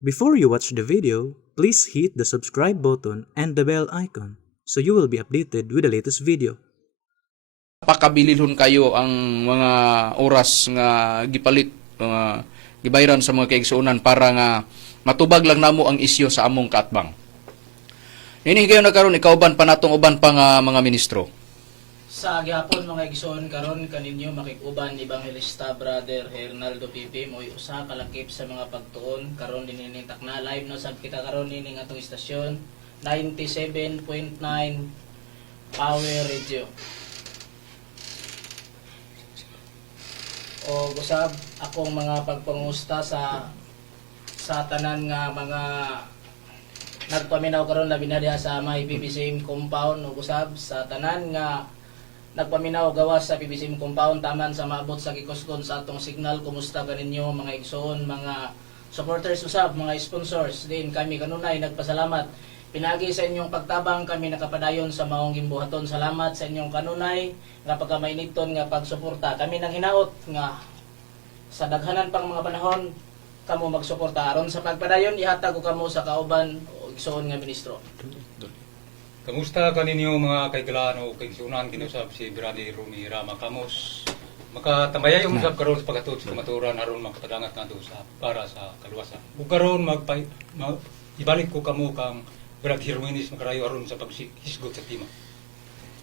Before you watch the video, please hit the subscribe button and the bell icon so you will be updated with the latest video. Pakabililhon kayo ang mga oras nga gipalit mga gibayran sa mga kaigsuonan para nga matubag lang namo ang isyu sa among kaatbang. Ini kayo nagkaroon ikauban pa natong uban pa nga mga ministro. Sa gihapon mga igsoon karon kaninyo makikuban ni Evangelista Brother Hernaldo Pipi mo'y usa ka lakip sa mga pagtuon karon dinhi takna live no sab kita karon nini nga atong istasyon 97.9 Power Radio. O gusab akong mga pagpangusta sa tanan nga mga nagpaminaw karon labi na diha sa may PBCM compound o gusab sa tanan nga nagpaminaw gawas sa PBCM compound taman sa maabot sa gikuskon sa atong signal. Kumusta kaninyo mga igsoon, mga supporters usab, mga sponsors din kami kanunay nagpasalamat pinagi sa inyong pagtabang kami nakapadayon sa maong gimbuhaton. Salamat sa inyong kanunay nga pagkamainiton nga pagsuporta. Kami nang hinaot nga sa daghanan pang mga panahon kamo magsuporta aron sa pagpadayon ihatag ko kamo sa kauban o igsoon nga ministro. Kamusta kaninyo mga kaigalaan o kaigsunan kinusap si Brother Romy Rama Kamos makatambayay yung usap karon sa pagatuod sa kamaturan aron makapadangat nga sa para sa kaluwasan. Ug karon ibalik ko kamo kang Brad Hirwinis makarayo aron sa paghisgot sa tima.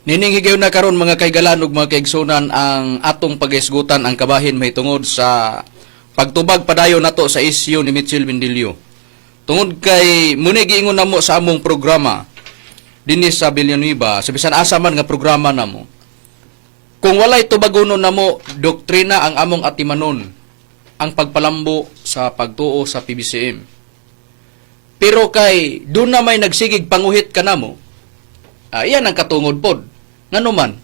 Nining higayon na karon mga kaigalan ug mga kaigsuonan ang atong paghisgutan ang kabahin mahitungod sa pagtubag padayon nato sa isyu ni Mitchell Bendilio. Tungod kay muni giingon namo sa among programa dinhi sa Villanueva, sa bisan asa man nga programa namo. Kung walay tubagonon namo doktrina ang among atimanon ang pagpalambo sa pagtuo sa PBCM. Pero kay doon na may nagsigig panguhit ka namo, iyan ang katungod pod. Nganuman,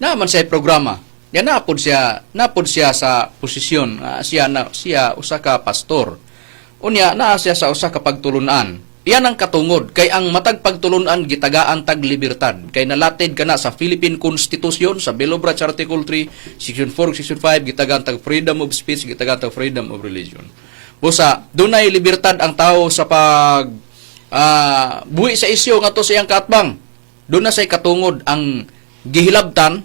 naman sa programa. Yan napod siya sa posisyon. Siya usa ka pastor. Unya naa siya sa usa ka pagtulunan. Iyan ang katungod kay ang matag pagtulunan gitagaan tag libertad kay nalatid kana sa Philippine Constitution sa Bill of Rights Article 3 Section 4 Section 5 gitagaan tag freedom of speech gitagaan tag freedom of religion. Busa dunay libertad ang tao sa pag buhi sa isyu ngadto sa iyang kaatbang. Doon na say katungod ang gihilabtan,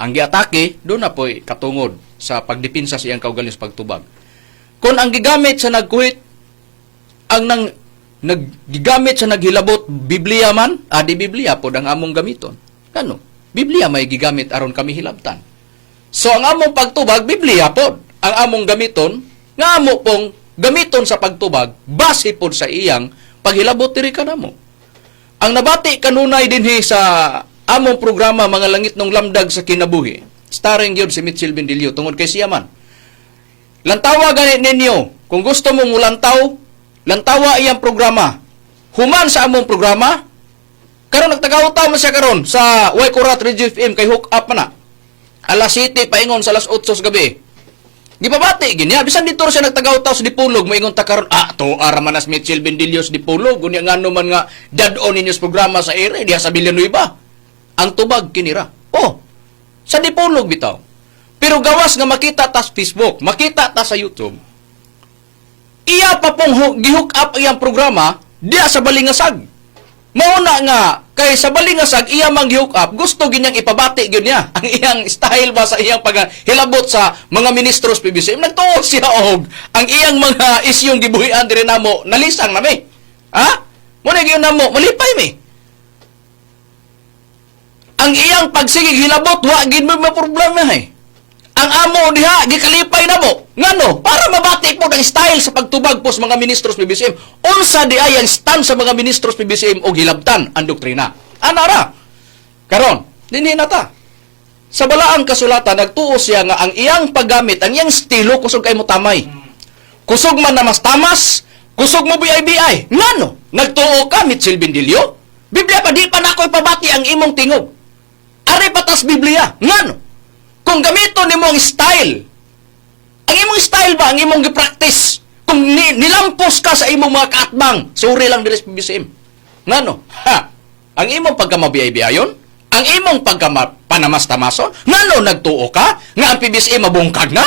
ang giatake, doon na po'y katungod sa pagdepensa sa iyang kaugaling sa pagtubag. Kung ang gigamit sa nagkuhit ang gigamit sa naghilabot Biblia man, di Biblia pod ang among gamiton. Kano? Biblia may gigamit aron kami hilabtan. So ang among pagtubag Biblia pod ang among gamiton, nga amo pong gamiton sa pagtubag base pod sa iyang paghilabot diri kanamo. Ang nabati kanunay dinhi sa among programa mga langit ng lamdag sa kinabuhi, starring gyud si Mitchell Bendilio tungod kay siya man. Lantawa gani ninyo, kung gusto mong lantawa iyang programa. Human sa among programa, karon nagtagaw-taw man siya karon sa Waikurat Radio FM kay hook up man na. Alas 7 paingon sa alas 8 sa gabi. Gipabati ginya bisan dito siya nagtagaw-taw sa Dipulog moingon ta karon to ara manas Mitchell Bendilio sa Dipulog unya ngano man nga dad-on ninyo sa programa sa ere diha sa Villanueva. Ang tubag kinira. Sa Dipulog bitaw. Pero gawas nga makita ta sa Facebook, makita ta sa YouTube. Iya pa pong gihook up iyang programa diya sa Balingasag. Mauna nga, kay sa Balingasag, iya mang gihook up, gusto ginyang ipabati gyud niya. Ang iyang style ba sa iyang paghilabot sa mga ministros PBCM. Nagtuog siya og ang iyang mga isyong gibuhian diri namo, nalisang nami. Muna gyud namo, malipay mi. Ang iyang pagsigig hilabot, wa gid mo problema Ang amo diha gikalipay namo. Ngano? Para mabati po ang style sa pagtubag po sa mga ministros PBCM. Unsa di ay ang stand sa mga ministros PBCM og hilabtan ang doktrina. Anara. Karon, dinhi na ta. Sa balaang kasulatan nagtuo siya nga ang iyang paggamit, ang iyang estilo kusog kay mo tamay. Kusog man na mas tamas, kusog mo BI. Ngano? Nagtuo ka Mitchell Bendilio? Biblia pa di pa na ako'y pabati ang imong tingog. Ari patas Biblia. Ngano? Kung gamito nimo ang style, ang imong style ba, ang imong gi-practice, kung nilampos ka sa imong mga kaatbang, suri lang diri sa PBCM. Ngano? Ang imong pagkamabiay-biayon, ang imong pagkamapanamas-tamason, ngano nagtuo ka, nga ang PBCM mabungkag na?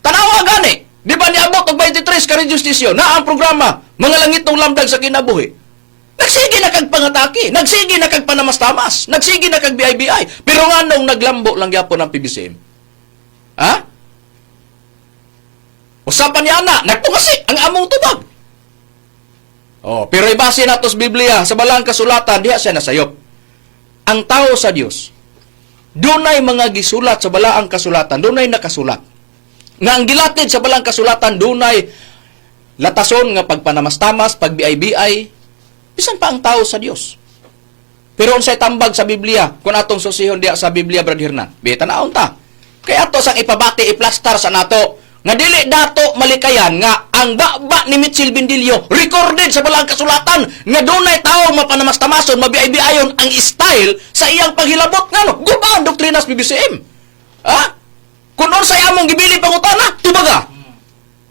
Tanawa gani, Di ba niabot og 23 ka justisyo na ang programa mga langit ng lamdag sa kinabuhi? Nagsige na kag pangatake, nagsige na kag panamastamas, nagsige na kag BIBI, pero nga nung naglambo lang gyapon ang PBCM. Ha? Usapan niya na, nagtungasi ang among tubag. Oh, pero ibase nato sa Biblia, sa balang kasulatan, diha siya nasayop. Ang tao sa Dios, dunay mga gisulat sa balaang kasulatan, dunay nakasulat. Nga ang gilatid sa balang kasulatan, dunay latason nga pagpanamastamas, pag-BIBI, bisan pa ang tao sa Dios. Pero unsay tambag sa Biblia, kung atong susihon diha sa Biblia, Brad Hernan, bitanaon ta. Kaya ato sang ipabati, iplastar sa nato, nga dili dato malikayan nga ang baba ni Mitchell Bindilio recorded sa balang kasulatan nga dunay taong mapanamastamason, mabiay-biayon ang style sa iyang paghilabot nga no. Guba ang doktrina sa BBCM. Ha? Kung unsay among gibili pangutana, tubaga.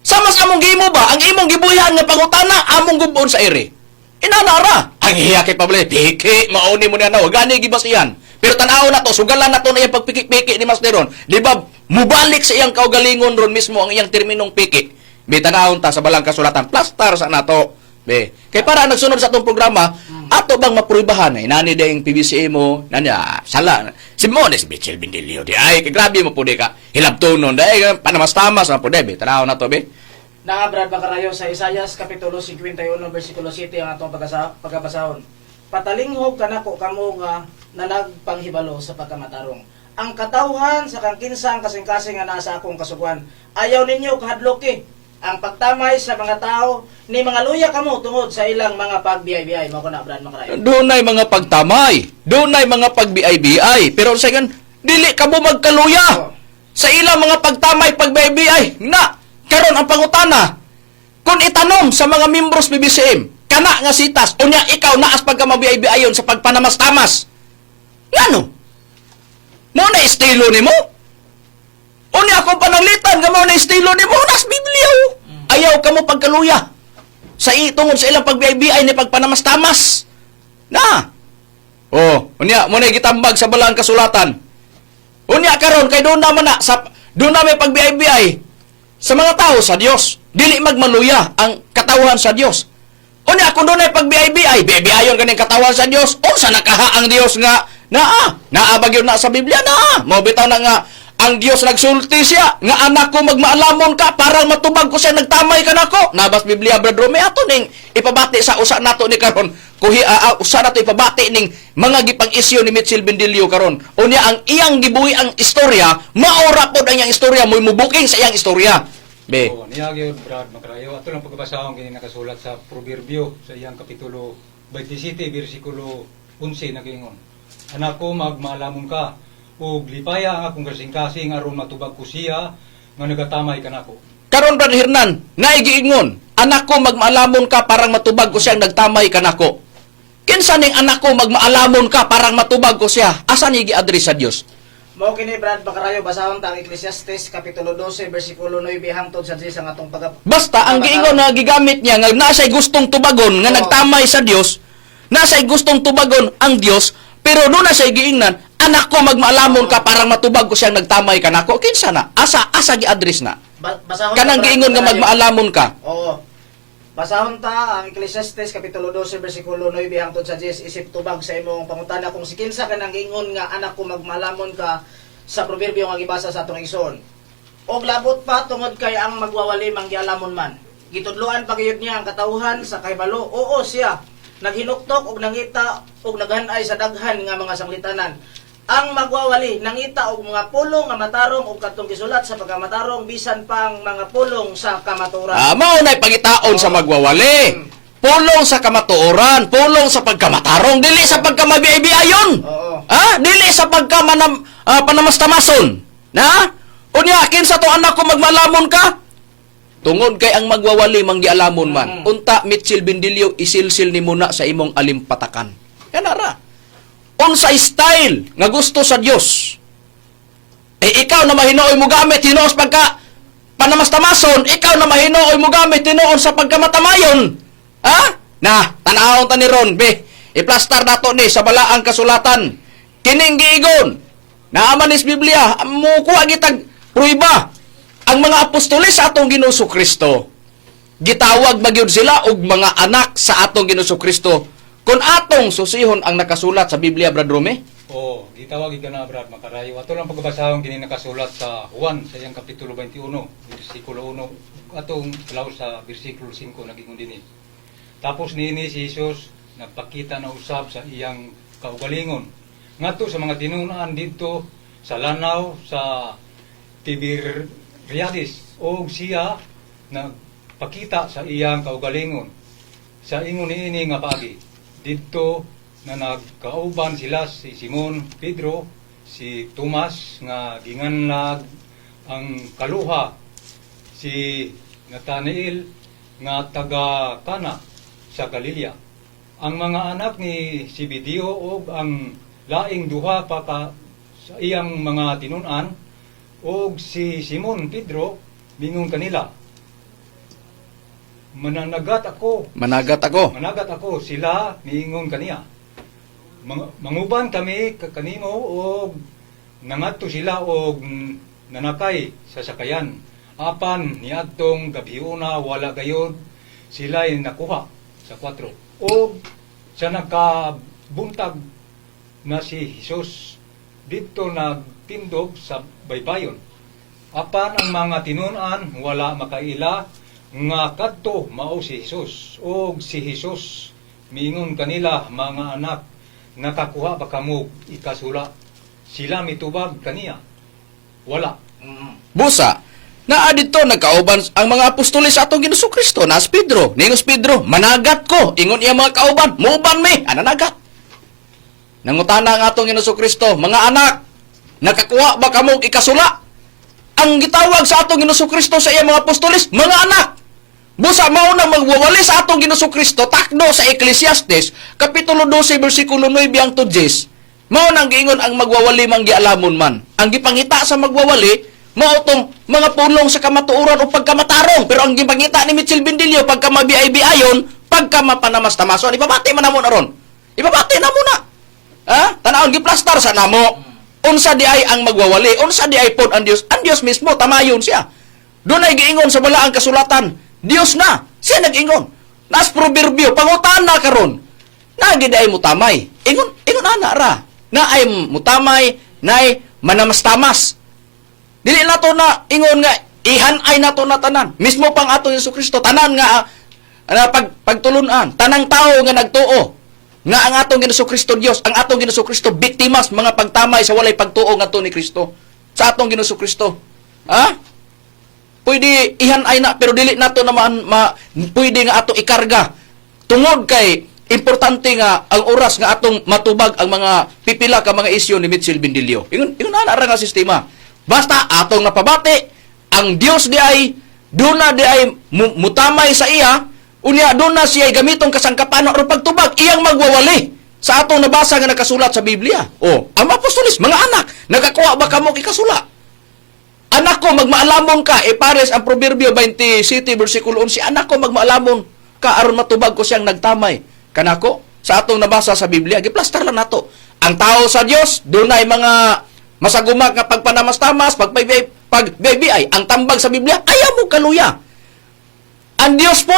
Samas among gimo ba ang imong gibuhian nga pangutana among gubon sa ere. Inanara. Ang hiya kay Pablo, piki, mauni mo niya na, gani gibasihan. Pero tanaw na to, sugalan na to na iyang pagpiki-piki ni Master Ron. Di ba, mubalik sa iyang kaugalingon ron mismo ang iyang terminong piki. Be, tanaw ta sa balang kasulatan, plastar sa nato. Be, kay para nagsunod sa atong programa, ato bang mapruibahan, inani da yung PBCA mo, nanya, sala, si Mones, Mitchell Bindilio, di ay, kay grabe mo po di ka, hilabtunon, di ay, panamastamas na po, di, be, tanaw na to, be. Na Brad Bacarayo sa Isaias Kapitulo 51 versikulo 7 ang atong pagkabasahon. Patalinghog kanako kamo nga na nagpanghibalo sa pagkamatarong. Ang katawhan sa kang kinsa ang kasing-kasing nga nasa akong kasuguan. Ayaw ninyo kahadloki ang pagtamay sa mga tao ni mga luya kamo tungod sa ilang mga pag-BIBI. Mao na Brad Bacarayo. Dunay mga pagtamay, dunay mga pag-BIBI, pero sa gan dili kamo magkaluya. Sa ilang mga pagtamay, pag-BIBI, na karon ang pangutana, kung itanom sa mga membros BBCM, kana nga sitas, unya ikaw naas pagka mabiay-biayon sa pagpanamastamas. Ngano? Mo na estilo nimo? Unya akong pananglitan nga mo na estilo nimo nas Biblia. Ayaw ka mo pagkaluya. Sa tungod sa ilang pagbiay-biay ni pagpanamastamas. Na. Oh, unya mo na gitambag sa balang kasulatan. Unya karon kay doon naman na sa doon na may pagbiay-biay sa mga tao sa Dios, dili magmaluya ang katawan sa Dios. Unya kung doon ay pag-BIBI, bibiayon kaning katawan sa Dios, unsa nakaha ang Dios nga naabag yun na sa Biblia na. Mo bitaw na nga ang Dios nagsulti siya nga anak ko magmaalamon ka para matubag ko siya nagtamay ka nako. Nabas Biblia Brad Rome ato ning ipabati sa usa nato ni karon. Kuhi usa nato ipabati ning mga gipang-isyu ni Mitchell Bindilio karon. Unya ang iyang gibuhi ang istorya, maora pod ang iyang istorya, mo mubuking sa iyang istorya. Be. Oo, niya gyud Brad Macarayo. Ato lang pagbasahon kini nakasulat sa Proverbio sa iyang kapitulo 27 bersikulo 11 nagingon. Anak ko magmaalamon ka ug lipaya ang akong kasing-kasing aron matubag ko siya nga nagatamay kanako. Karon Brad Hernan, naigiingon, anak ko magmaalamon ka parang matubag ko siyang nagtamay kanako. Kinsa ning anak ko magmaalamon ka parang matubag ko siya? Asa ni gi-address sa Dios? Mao kini Brad Bacarayo basahon ta ang Ecclesiastes Kapitulo 12 versikulo 9 hangtod sa 10 ang atong Basta ang giingon na gigamit niya nga nasa'y gustong tubagon nga nagtamay sa Dios, nasa'y gustong tubagon ang Dios, pero doon na siya giingnan, anak ko magmaalamon ka parang matubag ko siyang nagtamay kanako. Kinsa na? Asa gi-address na? Basahon Kanang ta, Brad giingon nga Bacarayo. magmaalamon ka. Oo. Basahon ta ang Ecclesiastes Kapitulo 12 versikulo 9 hangtod sa 10 isip tubag sa imong pangutana kung si kinsa kanang giingon nga anak ko magmalamon ka sa proverbio nga gibasa sa atong igsoon. Og labot pa tungod kay ang magwawali manggialamon man. Gitudloan pa gyud niya ang katawhan sa kahibalo. Oo siya naghinuktok og nangita og naghanay sa daghan nga mga sanglitanan. Ang magwawali nangita og mga pulong nga matarong og kadtong gisulat sa pagkamatarong bisan pang mga pulong sa kamaturan. Mao nay pangitaon sa magwawali. Pulong sa kamatuoran, pulong sa pagkamatarong, dili sa pagkamabiay-biayon. Oo. Dili sa panamastamason. Na? Unya kinsa to anak ko magmalamon ka? Tungod kay ang magwawali manggialamon man. Unta Mitchell Bindilio isilsil ni muna sa imong alimpatakan. Kanara. Unsay style nga gusto sa Dios. Ikaw na mahinooy mo gamit hinuos pagka panamastamason, ikaw na mahinooy mo gamit hinuon sa pagkamatamayon. Ha? Na, tanahon ta ni Ron, be. Iplastar nato ni sa balaang kasulatan. Kining giigon. Naaman is Biblia, mukuha gitag pruiba. ang mga apostoles sa atong Ginoo Kristo, gitawag magyud sila og mga anak sa atong Ginoo Kristo. Kung atong susihon ang nakasulat sa Biblia, Brad Rome, O, gitawag ka na, Brad Makarayo. Ato lang pagbabasahon kini nakasulat sa Juan, sa iyang kapitulo 21, versikulo 1, atong law sa versikulo 5, naging din. Tapos niini si Jesus, nagpakita na usab sa iyang kaugalingon. Ngadto sa mga tinunan dito, sa lanaw, sa Tiberiades, o siya nagpakita sa iyang kaugalingon. Sa ingon niini nga pagi, dito na nagkauban sila si Simon Pedro, si Tomas nga ginganlag ang kaluha, si Nathanael nga taga Kana sa Galilea, ang mga anak ni Zebedeo o ang laing duha pa ka sa iyang mga tinunan, o si Simon Pedro mingon kanila, managat ako, sila niingon kaniya. Manguban kami kanimo og nangadto sila og nanakay sa sakayan. Apan niadtong gabiuna wala gayod sila'y nakuha sa 4. Og sa nakabuntag na si Jesus dito nagtindog sa baybayon. Apan ang mga tinunan wala makaila nga kadto mao si Jesus, og si Jesus miingon kanila, mga anak, nakakuha ba kamo ikasula? Sila mitubag kaniya, wala. busa, naa dito nagkauban ang mga apostoles sa atong Ginoo Kristo. Nas Pedro, ningos Pedro, managat ko, ingon iya mga kauban, muuban mi, ananagat. Nangutana ang atong Ginoo Kristo, mga anak, nakakuha ba kamo ikasula? Ang gitawag sa atong Ginoo Kristo sa iya mga apostoles, mga anak. Busa mao nang magwawali sa atong Ginoo Kristo takdo sa Ecclesiastes kapitulo 12 bersikulo 9 hangtod 10. Mao nang giingon ang magwawali man gialamon man. Ang gipangita sa magwawali mao tong mga pulong sa kamatuoran o pagkamatarong, pero ang gipangita ni Mitchell Bindilio pagka mabiay-biayon, pagka mapanamas-tamason, ibabati man namo aron. Ibabati na muna. Ha? Tanawon giplastar sa namo. Unsa di ay ang magwawali, unsa di ay pod ang Dios. Ang Dios mismo tamayon siya. Dunay giingon sa balaang kasulatan, Dios na, siya nag-ingon. Nas proverbio, pangutan na karon. Nagi ay mutamay. Ingon ana ra. Na ay mutamay, na ay manamas-tamas. Dili na to na ingon nga, ihanay na to na tanan. Mismo pang ato Yesu Kristo, tanan nga pagtulunan. Tanang tao nga nagtuo. Nga ang atong Ginoo Kristo Dios, ang atong Ginoo Kristo biktimas mga pagtamay sa walay pagtuo ngadto ni Kristo. Sa atong Ginoo Kristo. Ha? Pwede ihanay na, pero dili nato naman pwede nga ato ikarga. Tungod kay importante nga ang oras nga atong matubag ang mga pipila ka mga isyu ni Mitchell Bindilio. Ingon na ra nga sistema. Basta atong napabati ang Dios di ay duna di ay mutamay sa iya, unya duna siya gamitong kasangkapan aron pagtubag iyang magwawali sa atong nabasa nga nakasulat sa Biblia. O, ang apostoles, mga anak, nagakuha ba kamo ikasula? Anak ko, magmaalamon ka. Pares ang Proverbio 27, versikulo 11. Anak ko, magmaalamon ka. Aron matubag ko siyang nagtamay. Kanako, sa atong nabasa sa Biblia, giplastar lang nato. Ang tao sa Dios, doon ay mga masagumak nga pagpanamas-tamas, pagbaby. Ang tambag sa Biblia, ayaw mo kaluya. Ang Dios po,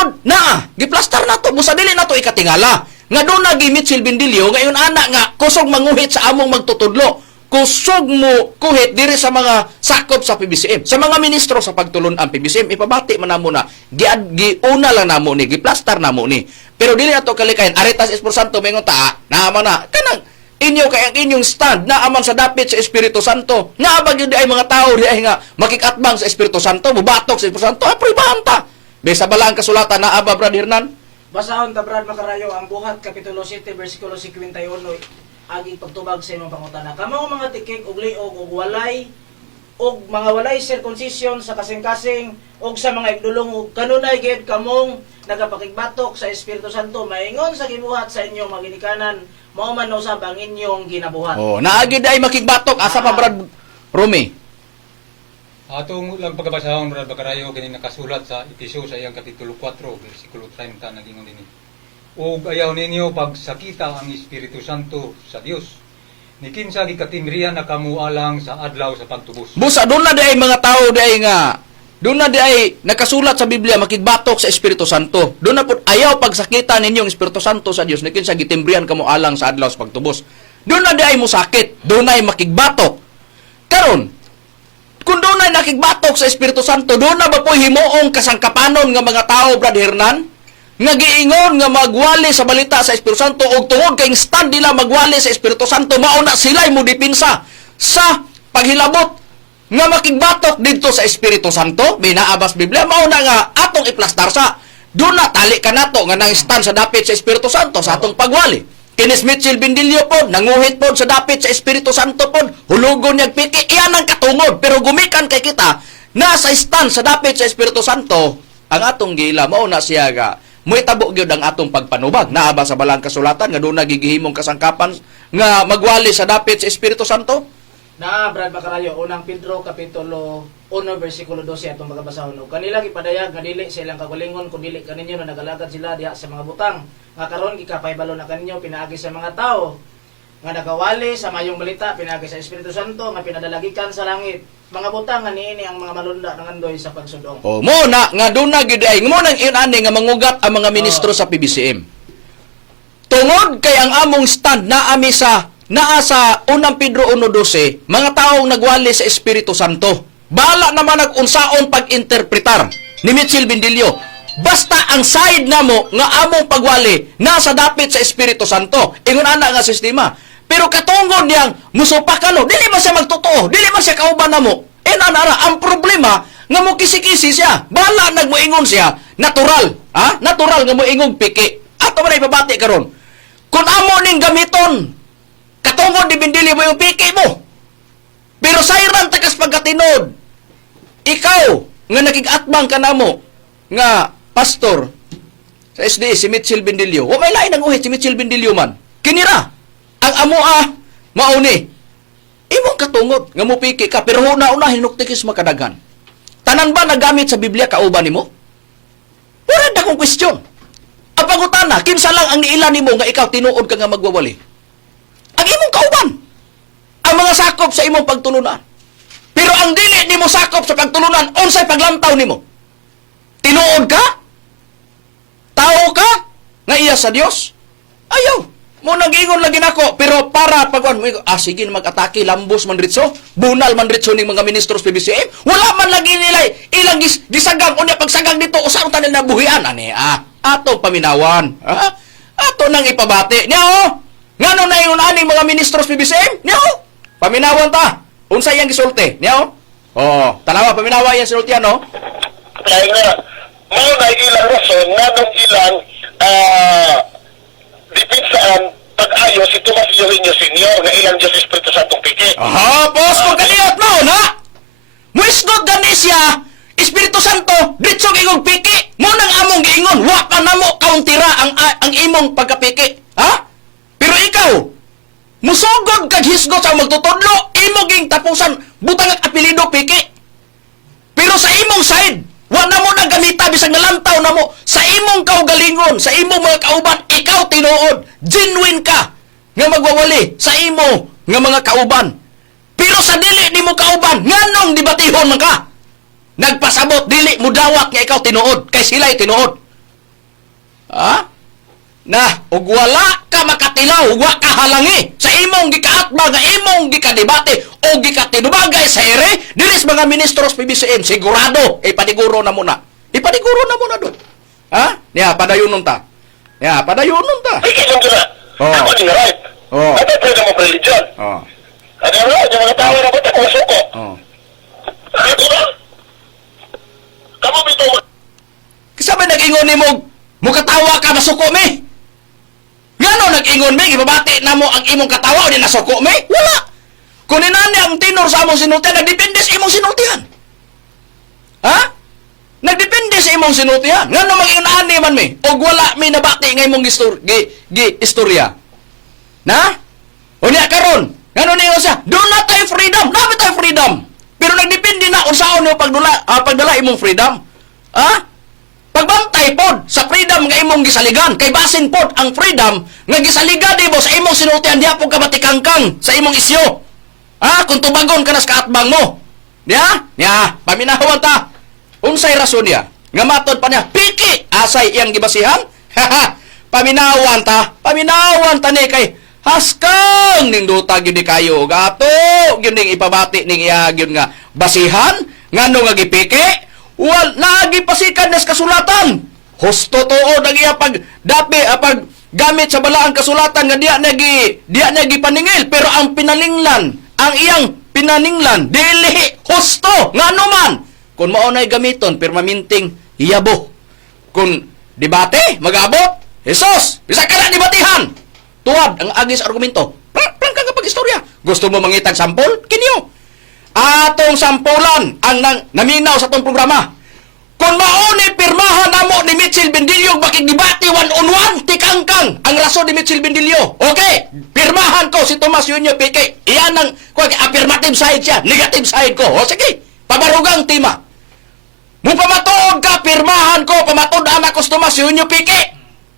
giplastar nato. Busa dili nato ikatingala. Nga doon nagi Mitchell Bindilio, ngayon anak nga, kusog manguhit sa among magtutudlo. Kusog mo kuhit diri sa mga sakop sa PBCM, sa mga ministro sa pagtulon ang PBCM, ipabati man namo na giuna lang namo ni, giplastar namo ni. Pero dili nato kalikayan Aretas Espiritu mingon ta naman na kanang inyo kay ang inyong stand na aman sa dapit sa Espiritu Santo. Nga ba gyud ay mga tao di ay nga makikatbang sa Espiritu Santo, mubatok sa Espiritu Santo, apribahan ta. Besa bala ang kasulatan na aba Brad Hernan. Basahon ta Brad Makarayo ang buhat kapitulo 7 bersikulo 51 agi pagtubag sa imong pangutana. Kamo mga tikig og liog og walay og mga walay circumcision sa kasing-kasing og sa mga igdulong og kanunay gid kamong nagapakigbatok sa Espiritu Santo, maingon sa gibuhat sa inyong mga ginikanan, mao man usab ang inyong ginabuhat. Oh, naagi ay makigbatok asa pa Brad Rome. Atong lang pagkabasahon, Brad Bacarayo, kini nakasulat sa Efeso sa iyang kapitulo 4, versikulo 30 naging din. Ug ayaw ninyo pagsakita ang Espiritu Santo sa Dios. Ni kinsa gikatimriyan na kamo alang sa adlaw sa pagtubos. Busa doon na day mga tao day nga Doon na di ay nakasulat sa Biblia makigbatok sa Espiritu Santo. Doon na po ayaw pagsakitan ninyong Espiritu Santo sa Dios nikin sa gitimbrihan kamo alang sa adlaw sa pagtubos. Doon na di ay musakit, doon na ay makigbatok. Karon, kung doon na nakigbatok sa Espiritu Santo, doon na ba po himuong kasangkapanon nga mga tao, Brad Hernan? Nga giingon nga magwali sa balita sa Espiritu Santo o tungod kay stand nila magwali sa Espiritu Santo, mauna sila'y mo dipinsa sa paghilabot nga makigbatok dito sa Espiritu Santo. Binaabas Biblia, mauna nga atong iplastar sa doon na tali ka nato nga nang stand sa dapit sa Espiritu Santo sa atong pagwali. Kinis Mitchell Bindilyo po, nanguhit po sa dapit sa Espiritu Santo po, hulugon niyag piki, iyan ang katungod. Pero gumikan kay kita, nasa stand sa dapit sa Espiritu Santo, ang atong gila, mauna siya ga, may tabo gyud ang atong pagpanubag. Naaba sa balang kasulatan, nga doon nagigihimong kasangkapan, nga magwali sa dapit sa Espiritu Santo. Na Brad Bacarayo, unang Pedro kapitulo 1 bersikulo 12 atong magabasahon. Kanila gipadayag nga dili sa ilang kagalingon kun dili kaninyo na nagalagad sila diha sa mga butang. Nga karon gikapaybalo na kaninyo pinaagi sa mga tao nga nagawali sa mayong balita, pinaagi sa Espiritu Santo nga pinadalagikan sa langit. Mga butang nga niini ang mga malunda ng andoy sa pagsudong. O mo na nga doon na gyud ay mo nang inani nga mangugat ang mga ministro sa PBCM. Tungod kay ang among stand na ami sa naa sa unang Pedro 1:12, mga taong nagwali sa Espiritu Santo. Bala naman nag-unsaon pag-interpretar ni Mitchell Bindilyo. Basta ang side namo nga among pagwali nasa dapit sa Espiritu Santo. Ingon ana nga sistema. Pero katungod niyang musupakalo, dili man siya magtotoo, dili man siya kauban namo. Anara, ang problema nga mo kisi-kisi siya. Bala nagmoingon siya, natural, ha? Natural nga moingog piki. Ato man ipabati karon. Kung amo ning gamiton katungod ni Bindilyo mo yung piki mo. Pero sayran takas pagkatinod. Ikaw, nga nakigatbang ka na mo, nga pastor, sa SDA, si Mitchell Bindilyo, o may lain ang uhit si Mitchell Bindilyo man. Kinira, ang amoa, mauni. Imong katungod, nga mo piki ka, pero una-una hinuktikis makadaghan. Tanan ba nagamit sa Biblia kauban nimo? Wala na kong question. Ang pangutana, kinsa lang ang niilan nimo nga ikaw tinuod ka nga magwawali? Ang imong kauban, ang mga sakop sa imong pagtulunan. Pero ang dili nimo sakop sa pagtulunan, unsay paglantaw nimo? Tinuod ka? Tao ka? Nga iya sa Dios? Ayaw. Mo nag-ingon lagi nako, pero para pagwan mo, sige mag-atake, lambos man ritso, bunal man ritso ning mga ministros PBCM, wala man lagi nila ilang gisagang, unya pagsagang dito, usaon tanin na buhian, ani, ato paminawan, ato nang ipabati, niya, ngano na yung aning mga ministros PBCM? Niyo, paminawan ta. Unsa yang gisulti? Niyo? Oh, tanawa paminawa yang sultian no? Kaya nga, mao na ilang rason nganong ilang dipinsaan pag-ayo si Tomas Eugenio Sr. nga ilang Diyos Espiritu Santong piki. Aha, pos ko kaniyot no, na? Muisgot gani siya, Espiritu Santo, ditsog ingong piki, mo nang among giingon, wa pa namo kauntira ang imong pagkapiki. Ha? Pero ikaw, musugod kag hisgot sa magtutudlo, imo ging tapusan, butang ang apelido piki. Pero sa imong side, wa na mo na gamita, bisag nalantaw na mo, sa imong kaugalingon, sa imong mga kauban, ikaw tinuod, genuine ka, nga magwawali, sa imo, nga mga kauban. Pero sa dili ni mo kauban, nganong dibatihon man ka? Nagpasabot, dili mo dawat nga ikaw tinuod, kay sila'y tinuod. Ha? Na, ug wala ka makatilaw, wa ka halangi sa imong gikaatba nga imong gikadebate o gikatinubagay sa ere dinis mga ministros PBCM sigurado ipadiguro na muna. Ipadiguro na muna doon. Ha? Niya padayunon ta. Niya padayunon ta. Ay, kaya na. Oh. Ako din right. Oh. Ano pwede mo religion? Oh. Ano nga, yung mga tao na ba't ako suko? Oh. Ano ba? Kamu bitaw mo. Kasabay nag-ingon nimo, mukatawa ka masuko mi. Ngano nag-ingon mi, gibabati na mo ang imong katawa o di nasuko mi? Wala. Kung inani ang tinor sa among sinultihan, nagdepende sa imong sinultihan. Ha? Nagdepende sa imong sinultihan. Ngano mag-inani man mi, o wala mi nabati nga imong istorya. Na? O niya karon, ngano ningon siya, doon na tayo freedom, namin tayo freedom. Pero nagdepende na kung saan yung pagdala imong freedom. Ha? Pagbantay pod sa freedom nga imong gisaligan, kay basin pod ang freedom nga gisaligan mo sa imong sinultihan, diha po ka matikangkang sa imong isyo. Kung tubagon ka na sa kaatbang mo. Diya? Paminahawan ta. Unsay rason niya? Nga matod pa niya, piki! Asay iyang gibasihan? Haha! Paminawan ta ni kay haskang ning duta gyud ni kayo. Gato gyud ning ipabati ning iya gyud nga basihan ngano nga gipiki? Wal nagipasikan nas kasulatan. Husto tuod ang iya pag dapi pag gamit sa balaang kasulatan nga diya nagi paningil pero ang iyang pinaninglan dili husto ngano man. Kung mao nay gamiton permaminting iyabo. Kung debate magabot Jesus, bisa ka na dibatihan. Tuwad ang agis argumento. Prang ka kapag istorya. Gusto mo mangitag sampol? Kinyo. Atong sampulan ang naminaw sa atong programa. Kung mauni pirmahan namo ni Mitchell Bendilio makigdebate one-on-one, tikangkang ang rason ni Mitchell Bendilio. Okay, pirmahan ko si Tomas Yunyo PK. Iyan ang affirmative side siya, negative side ko. O sige, pabarugang tema. Mo pamatuod ka, pirmahan ko, pamatuod anak ko si Tomas Yunyo PK.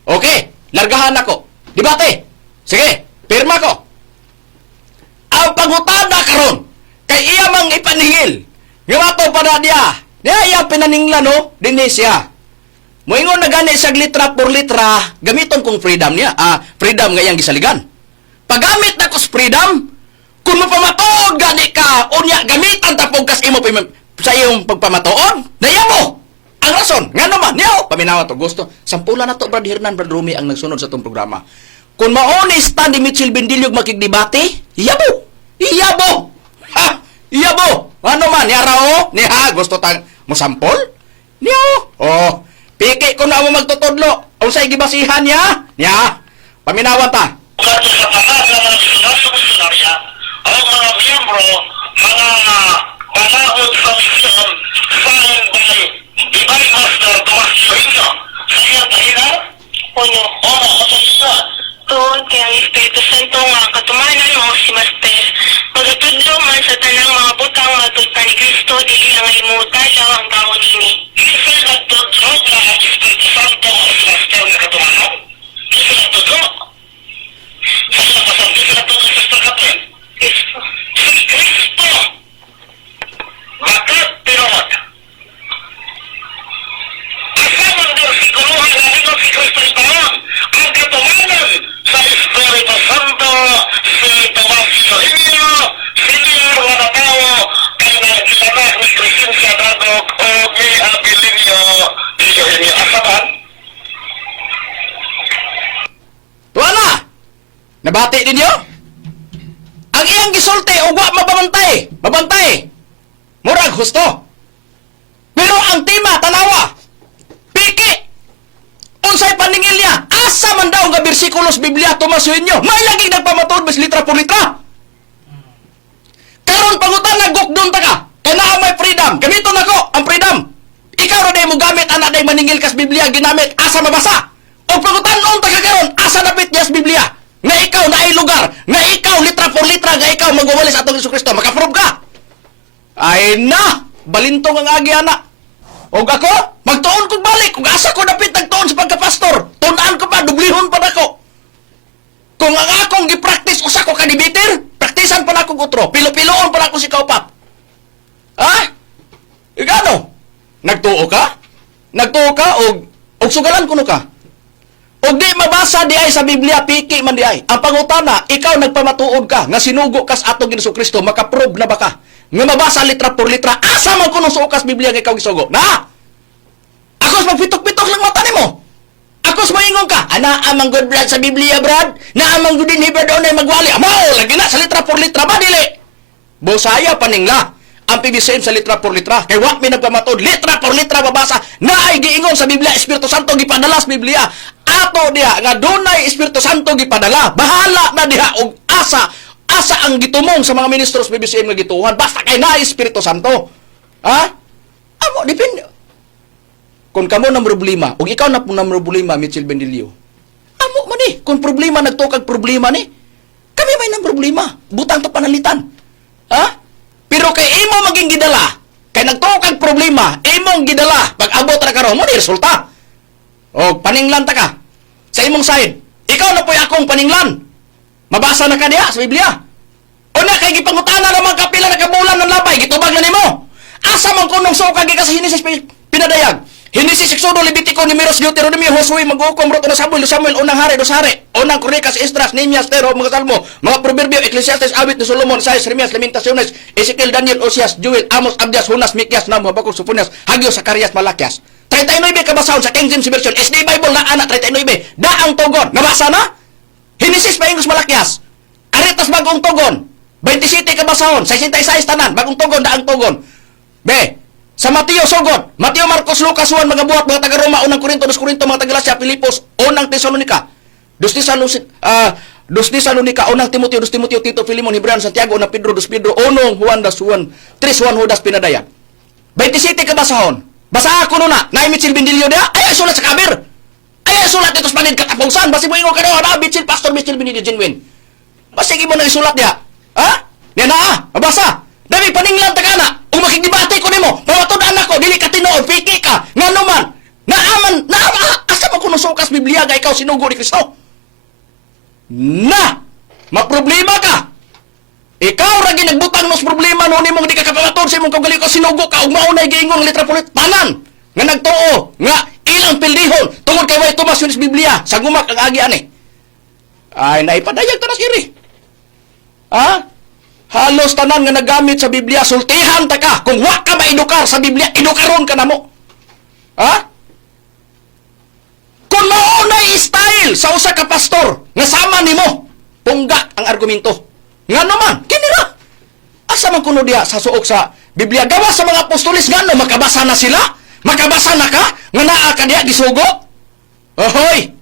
Okay, largahan ako. Debate. Sige, pirma ko. Ang pangutana karon kay iya mang ipaningil. Nga mato pa na diya. Diya iya pinaninglan no, dinhi siya. Moingon na gani sa litra por litra, gamiton kong freedom niya. Freedom nga iyang gisaligan. Paggamit na ko sa freedom, kung mapamatuod gani ka, unya gamitan tapog kas imo sa iyong pagpamatuod, naya mo. Ang rason, nga naman, niyo, paminawa to, gusto. Sampulan na to, Brad Hernan, Brad Rumi, ang nagsunod sa itong programa. Kung ma-honest ni Mitchell Bendilio makikdebate, iyabo! Iyabo! Ha! Iyabo! Ano man, yarao? Niya, gusto tang mo sampol? Niyo! Oh, piki ko na mo magtutudlo. Ang sa'y gibasihan niya? Niya, paminawan ta. Kasi sa patas ng mga misyonarya, ang mga miyembro, mga panahon sa misyon, signed by Divine Master Tomas Yohinyo. Sa iyang tahinan? Uno. Oo, sa iyo. Tuon kay ang Espiritu Santo nga katumanan mo si Master. Magatudlo man sa tanang mga butang matulta ni Kristo, dili ang limutan lang ang taon ini. Isa nagtutro na ang Espiritu Santo o si Master na katumanan? Isa nagtutro? Sa iyo pasampi sa nagtutro sa Sister Catherine? Kristo. Si Kristo! Bakit pinod? Asaman daw si Kuluhan na rin si Kristo ito ang katumanan sa Espiritu Santo si Tomas Yohinyo, senior nga na tao kay nagkilanak ni Crescencia Dagok o ni Abilinyo ni Yohinyo. Asaman? Tuwa na! Nabati ninyo? Ang iyang gisulti, ugwa mababantay! Mabantay! Murag husto! Pero ang tema, tanawa! Piki! Unsay paningil niya? Asa man daw nga bersikulos Biblia Tomas Yohinyo? May laging nagpamatuod mas litra por litra! Karon pangutan nagukdon ta ka! Kaya na may freedom! Gamiton ako ang freedom! Ikaw na mo gamit anak na maningil kas Biblia ginamit asa mabasa! O pangutan ta ka karon asa napit niya sa Biblia! Nga ikaw na ay lugar! Nga ikaw litra por litra! Nga ikaw magwawalis atong Jesucristo! Makaprove ka! Ay na! Balintong ang agi anak! O ako, magtuon kong balik. Kung asa ko dapit nagtuon sa pagkapastor, tunaan ko pa, dublihon pa nako. Kung ang akong gipraktis, usa ko kanibiter, praktisan pa na akong utro, pilo-piloon pa na ako si kaupat. Ha? Igano? Nagtuo ka? Nagtuo ka o sugalan kuno ka? O di mabasa di ay sa Biblia, piki man di ay. Ang pangutana, ikaw nagpamatuod ka, nga sinugo kas atong Ginoo Kristo, makaprove na ba ka? Nga mabasa litra por litra, asa man kuno sa ukas Biblia nga ikaw gisugo? Na! Akos magpitok-pitok lang mata nimo. Akos moingon ka, ana amang good blood sa Biblia, Brad. Na amang good din Hebrew daw na magwali. Amaw, lagi na sa litra por litra ba dili? Bosaya paningla. Ang PBCM sa litra por litra. Kay wa mi nagpamatuod, litra por litra babasa na ay giingon sa Biblia, Espiritu Santo gipadala sa Biblia. Ato diha nga dunay Espiritu Santo gipadala. Bahala na diha og asa ang gitumong sa mga ministros PBCM nga gituhan basta kay na Espiritu Santo. Ha? Amo depende. Kung kamo na problema, ug ikaw na problema, Mitchell Bendilio. Amo man ni, kung problema nagtukag problema ni. Kami may nang problema, butang to panalitan. Ha? Pero kay imo maging gidala, kay nagtukag problema, imong gidala, pag abot ra karon mo ni resulta. O paninglan ta ka. Sa imong side, ikaw na po'y akong paninglan. Mabasa na ka diha sa Biblia. O na kay gipangutana naman kapila na kabulan ng labay, gitubag na nimo. Asa man kunong suka gi kasi Henesis pinadayag. Henesis, Exodo, Levitico, Numeros, Deuteronomio, Josue, Mag-uukom, Ruto na Samuel, Unang Hari, Dos Hari, Unang Kronikas, Esdras, Nehemias, Tero, mga Salmo, mga Proverbio, Ecclesiastes, Awit ni Solomon, Isaias, Jeremias, Lamentaciones, Ezekiel, Daniel, Osias, Joel, Amos, Abdias, Hunas, Mikias, Nahum, Habakuk, Soponias, Hagyo, Sakarias, Malakias. 39 kabasahon sa King James Version, SD Bible na anak 39, daang tugon, nabasa na? Henesis, Paingos, Malakias, Aritas, bagong tugon, 27 kabasahon, 66 tanan, bagong tugon, daang tugon. B. Sa Mateo, sugod. Mateo, Marcos, Lucas, Juan, mga buhat, mga taga-Roma, unang Korinto, 2 Korinto, mga taga-Galacia, Pilipos, unang Tesalonika. 2 Tesalonika, unang Timoteo, 2 Timoteo, Tito, Filemon, Hebrean, Santiago, unang Pedro, 2 Pedro, unong Juan, 3 Juan, Judas, pinadaya. 27 kabasahon. Basa ako na, Mitchell Bindilio dia, ay sulat sa kabir. Ay sulat dito sa panid katapusan. Basi mo ingo ka daw, Mitchell, Pastor Mitchell Bindilio, genuine. Basi mo na isulat dia. Ha? Yan na, mabasa. Dami paninglan ta kana. Ug makigdebate ko nimo. Pawatud anak ko dili ka tinuod piki ka. Ngano man? Naaman, asa man kuno sukas Biblia ga ikaw sinugo ni Kristo? Na, maproblema ka. Ikaw ra gi nagbutang nos problema no nimo di ka kapawatud sa imong kaugali ko sinugo ka ug maunay giingong letra pulit tanan. Nga nagtuo nga ilang pildihon tungod kay way tumas yun sa Biblia sa gumak ang agi ani. Ay naipadayag ta na siri. Ha? Halos tanan nga nagamit sa Biblia, sultihan ta ka. Kung wa ka maedukar sa Biblia, edukaron ka na mo. Ha? Kung maunay style sa usa ka pastor, nga sama nimo, pungga ang argumento. Nga naman, kinira. Asa man kuno diya sa suok sa Biblia, gawa sa mga apostolis, nga no, makabasa na sila? Makabasa na ka? Nga naa ka diya, gisugo? Ahoy!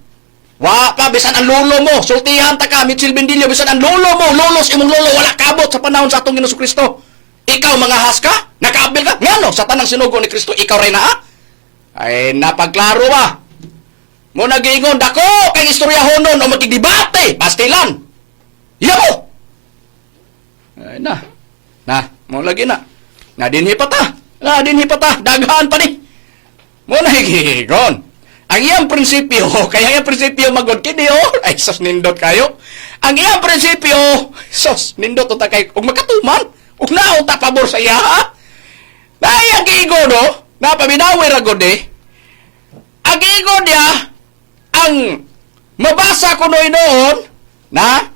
Wa pa, bisan ang lolo mo, sultihan ta ka, Mitchell Bindilio, bisan ang lolo mo, lolos imong lolo, wala kabot sa panahon sa atong Ginoong Kristo. Ikaw mga has ka? Nakaabil ka? Ngano, sa tanang sinugo ni Kristo, ikaw rin na? Ay, napagklaro ba? Mo nagingon, dako, kay istoryahonon o magigdebate, pastilan. Yamo! Ay, mo lagi na. Nadinhi pa ta, daghan pa ni. Mo nagigon. Ang iyang prinsipyo, kaya iyang prinsipyo magod kini ay sos nindot kayo. Ang iyang prinsipyo, sos nindot ta kay ug makatuman, ug naon ta pabor sa iya ha. Dai ang gigo no, napaminawi ra gud Ang gigo dia ang mabasa ko noon na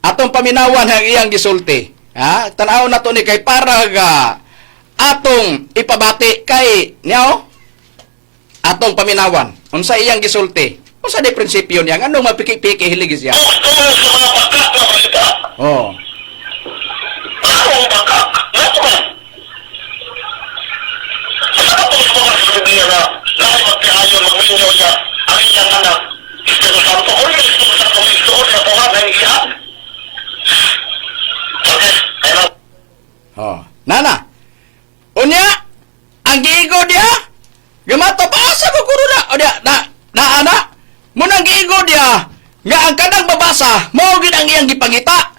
atong paminawan ang iyang gisulti. Ha? Tanaw na to ni kay para ga atong ipabati kay niyo atong paminawan. Unsa iyang gisulti? Unsa di prinsipyo niya? Anong mapiki-piki hilig siya? Oh. Oh. Nana. Unya, ang giigo dia Gamato pa sa ko kuno na. O dia, ana. Munang giigo dia nga ang kanang babasa mao gid ang iyang gipangita.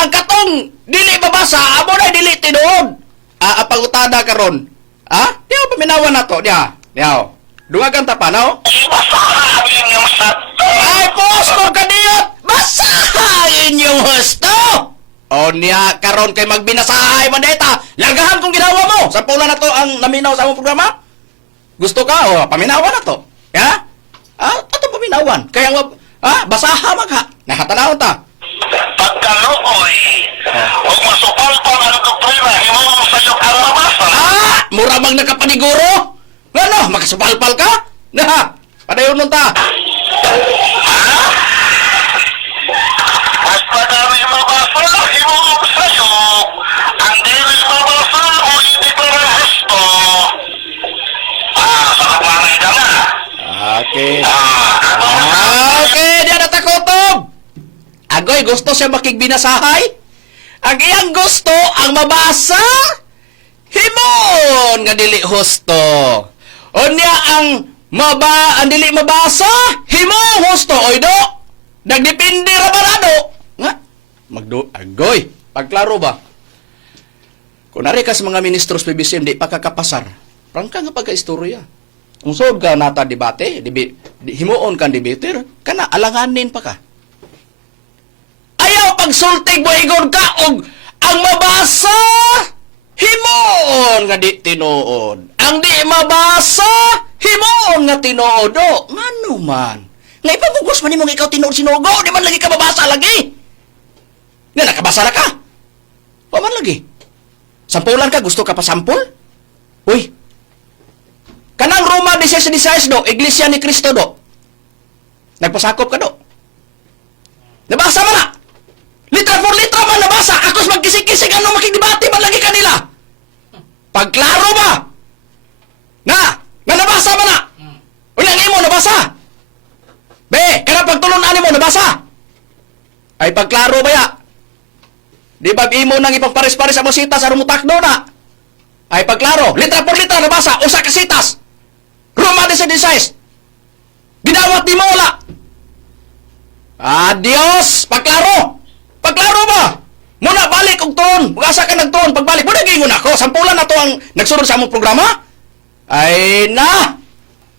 Ang katong dili babasa amo na dili tinuod. Apangutada karon. Ha? Diya paminawan nato dia. Diya. Dungagan ta pa no? Ay posto kaniyot. Basahin yung husto. O niya karon kay magbinasahay man deta. Lagahan kung ginawa mo. Sa pula na to ang naminaw sa among programa. Gusto ka? O, paminawan na to. Ya? Ato paminawan. Kaya, basaha magha. Nakatanawon ta. Pagkaluoy, huwag masukal pa ang doktrina, himo sa iyong arabasa. Mura bang nakapaniguro? Ano, makasupalpal ka? Padayon nun ta. Mas padami mabasa, himo sa iyo. Ang dili mabasa o hindi para gusto. Okay. Diyan na takotob. Agoy, gusto siya makigbinasahay? Ang iyang gusto, ang mabasa? Himon nga dili husto. Unya ang dili mabasa? Himon husto. Oy do? Nagdepende ra ba na do? Nga? Agoy, pagklaro ba? Kung nari ka sa mga ministros PBCM, di pa kakapasar. Prangka nga pagka-istorya. Unsod ka nata debate, himuon kan debater, kana alanganin pa ka. Ayaw pagsultig mo igon ka og ang mabasa Himoon nga di tinuod. Ang di mabasa, himoon nga tinuod. O, ngano man. Nga ipamugos man imong ikaw tinuod sinugo, di man lagi ka mabasa lagi. Nga nakabasa na ka. O man lagi. Sampulan ka, gusto ka pa sampul? Uy, kanang Roma 16:16 do, Iglesia ni Cristo do. Nagpasakop ka do. Nabasa mo na. Litra por litra man nabasa. Akos magkisig-kisig ano makikidebate man lagi kanila. Pagklaro ba? Na nabasa mo na. Ulang imo nabasa. Be, kanang pagtulunan mo nabasa. Ay pagklaro ba ya? Di ba imo nang ipagpares-pares ang sitas sa rumutakdo na? Ay pagklaro, litra por litra nabasa, usa ka sitas. Roma 16. Gidawat di mo wala. Adios, pagklaro. Pagklaro ba? Muna balik og tuon. Asa ka nagtuon pagbalik. Muna gingon ako, sampulan na to ang nagsunod sa among programa. Ay na.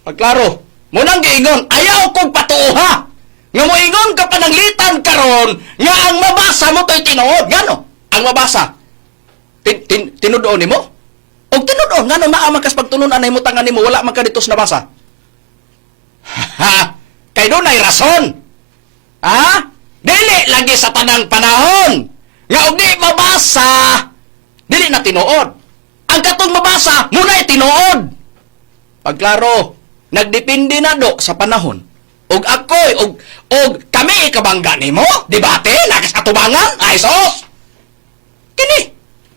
Pagklaro. Munang giingon, ayaw kong patuha. Nga mo ingon ka pananglitan karon nga ang mabasa mo to'y tinuod. Gano? Ang mabasa. Tinudoon ni mo? Og tinudoon, ngano naaman kas pagtulunan na imutangan ni mo, wala man ka dito sa nabasa. Ha? Kay doon ay rason. Ha? Dili lagi sa tanang panahon. Nga og di mabasa, dili na tinuod. Ang katong mabasa, muna ay tinuod. Pagklaro, nagdepende na do sa panahon. Og ako'y, og kami ikabangga ni mo, debate, nakasatubangan, ay sos. Kini,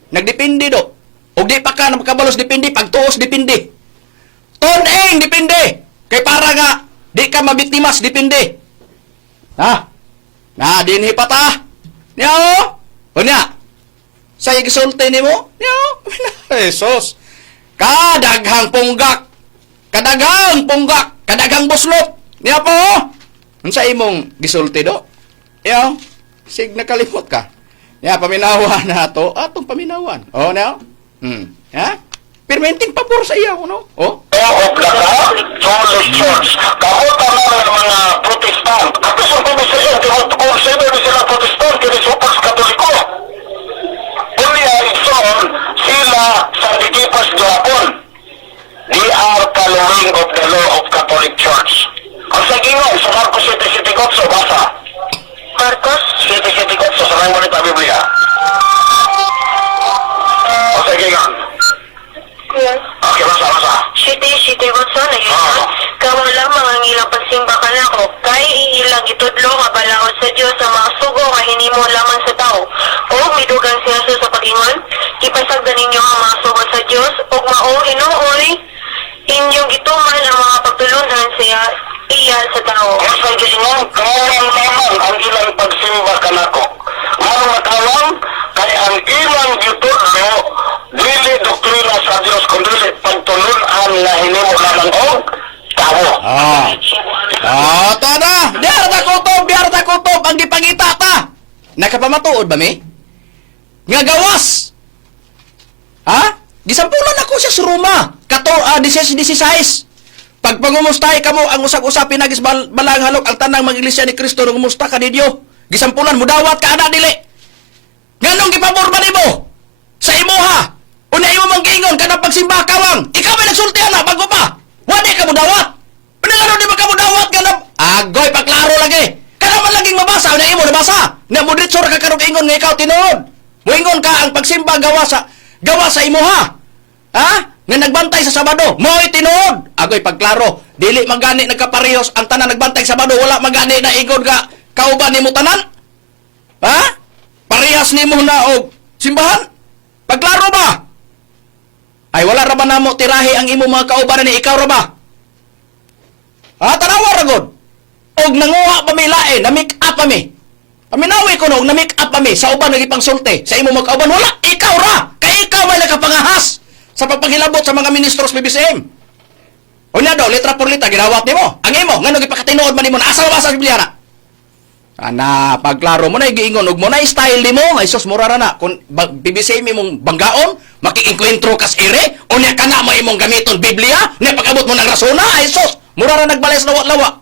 nagdepende do. Og di pa ka na makabalos depende, pagtuos depende. Toneng depende. Kay para nga, di ka mabiktimas depende. Ha? Na, dinhi pa ta. Niyo? O niya? Sa'yo gisulti ni mo? Niyo? Jesus. Kadaghang punggak. Kadaghang punggak. Kadaghang buslot. Niya po? Unsa imong gisulti do? Niyo? Sig nakalimot ka. Niya, paminawan na ato. Atong paminawan. O, niyo? Ha? Permenting pabor sa iya, no? O? of the Catholic Church. Kamuta na ng mga Protestant. At sa pamisiyan, consider sila Protestant, kini supas Katoliko. Unya ison sila sa Dikipas Japon. They are following of the law of Catholic Church. Ang sagingon sa Marcos 7:7 basa. Marcos 7:7 sa sarang balita Biblia. Ang sagingon. Yes. Okay, basa. Shiti Gonzo na yun. Kamu lang mga ngilang pagsimba ka na ko. Kay iilang itudlo nga balaod sa Diyos sa mga sugo nga hinimo lamang sa tao. O midugang siya sa pagingon. Ipasagdan ninyo ang mga sugo sa Diyos. O mao hinuoy inyong gituman ang mga pagtulunan siya iya sa tao. Ang sagingon, kawang naman ang ilang pagsimba ka na ko. Ang matawang, kay ang ilang gitudlo dili doktrina sa Diyos kundi pagtulunan na hinimo lamang og tao. Ta na! Biyar ta kutob, ang gipangita ta! Nakapamatuod ba, mi? Nga gawas! Ha? Gisampulan ako siya sa Roma. 16. Pagpangumustahay ka mo, ang usag-usapin nagis balang halok, ang tanang mag-iglesia ni Kristo, nung umusta ka ni Diyo. Gisampulan, mudawat ka na, dili. Nganong gipabor ba ni mo? Sa imuha! Una imo mang giingon ka na pagsimba kawang. Ikaw may nagsultihan na bago pa. Wadi ka mo dawat. Pinagano di ba ka mo dawat ka na? Agoy, pagklaro lagi. Ka naman laging mabasa. Una imo nabasa. Na mo ditsor ka karong ingon nga ikaw tinuod. Moingon ka ang pagsimba gawa sa imuha. Ha? Nga nagbantay sa Sabado. Mo'y tinuod. Agoy, pagklaro. Dili magani nagkaparehos. Ang tanan nagbantay sa Sabado. Wala magani na ingon ka kauban ni mo tanan. Ha? Parehas ni mo na og simbahan. Pagklaro ba? Ay wala ra ba namo tirahi ang imo mga kaubanan ni ikaw ra ba? Tanawa ra gud. Og nanguha pa mi lain, na make up pa mi. Paminawi ko no, na make up pa mi sa uban nagipangsulti. Sa imo mga kauban wala, ikaw ra. Kay ikaw may nakapangahas sa pagpanghilabot sa mga ministros BBCM. Unya daw, letra por letra ginawat nimo. Ang imo ngano gipakatinuod man nimo na asa ba sa Biblia na? Ana, pagklaro mo na giingon og mo na style nimo, ay sus mura ra na kun BBC imong banggaon, makiengkwentro kas ere, unya kana mo imong gamiton Biblia, nya pag-abot mo ng rasona, ay sus mura ra nagbalay sa lawa-lawa.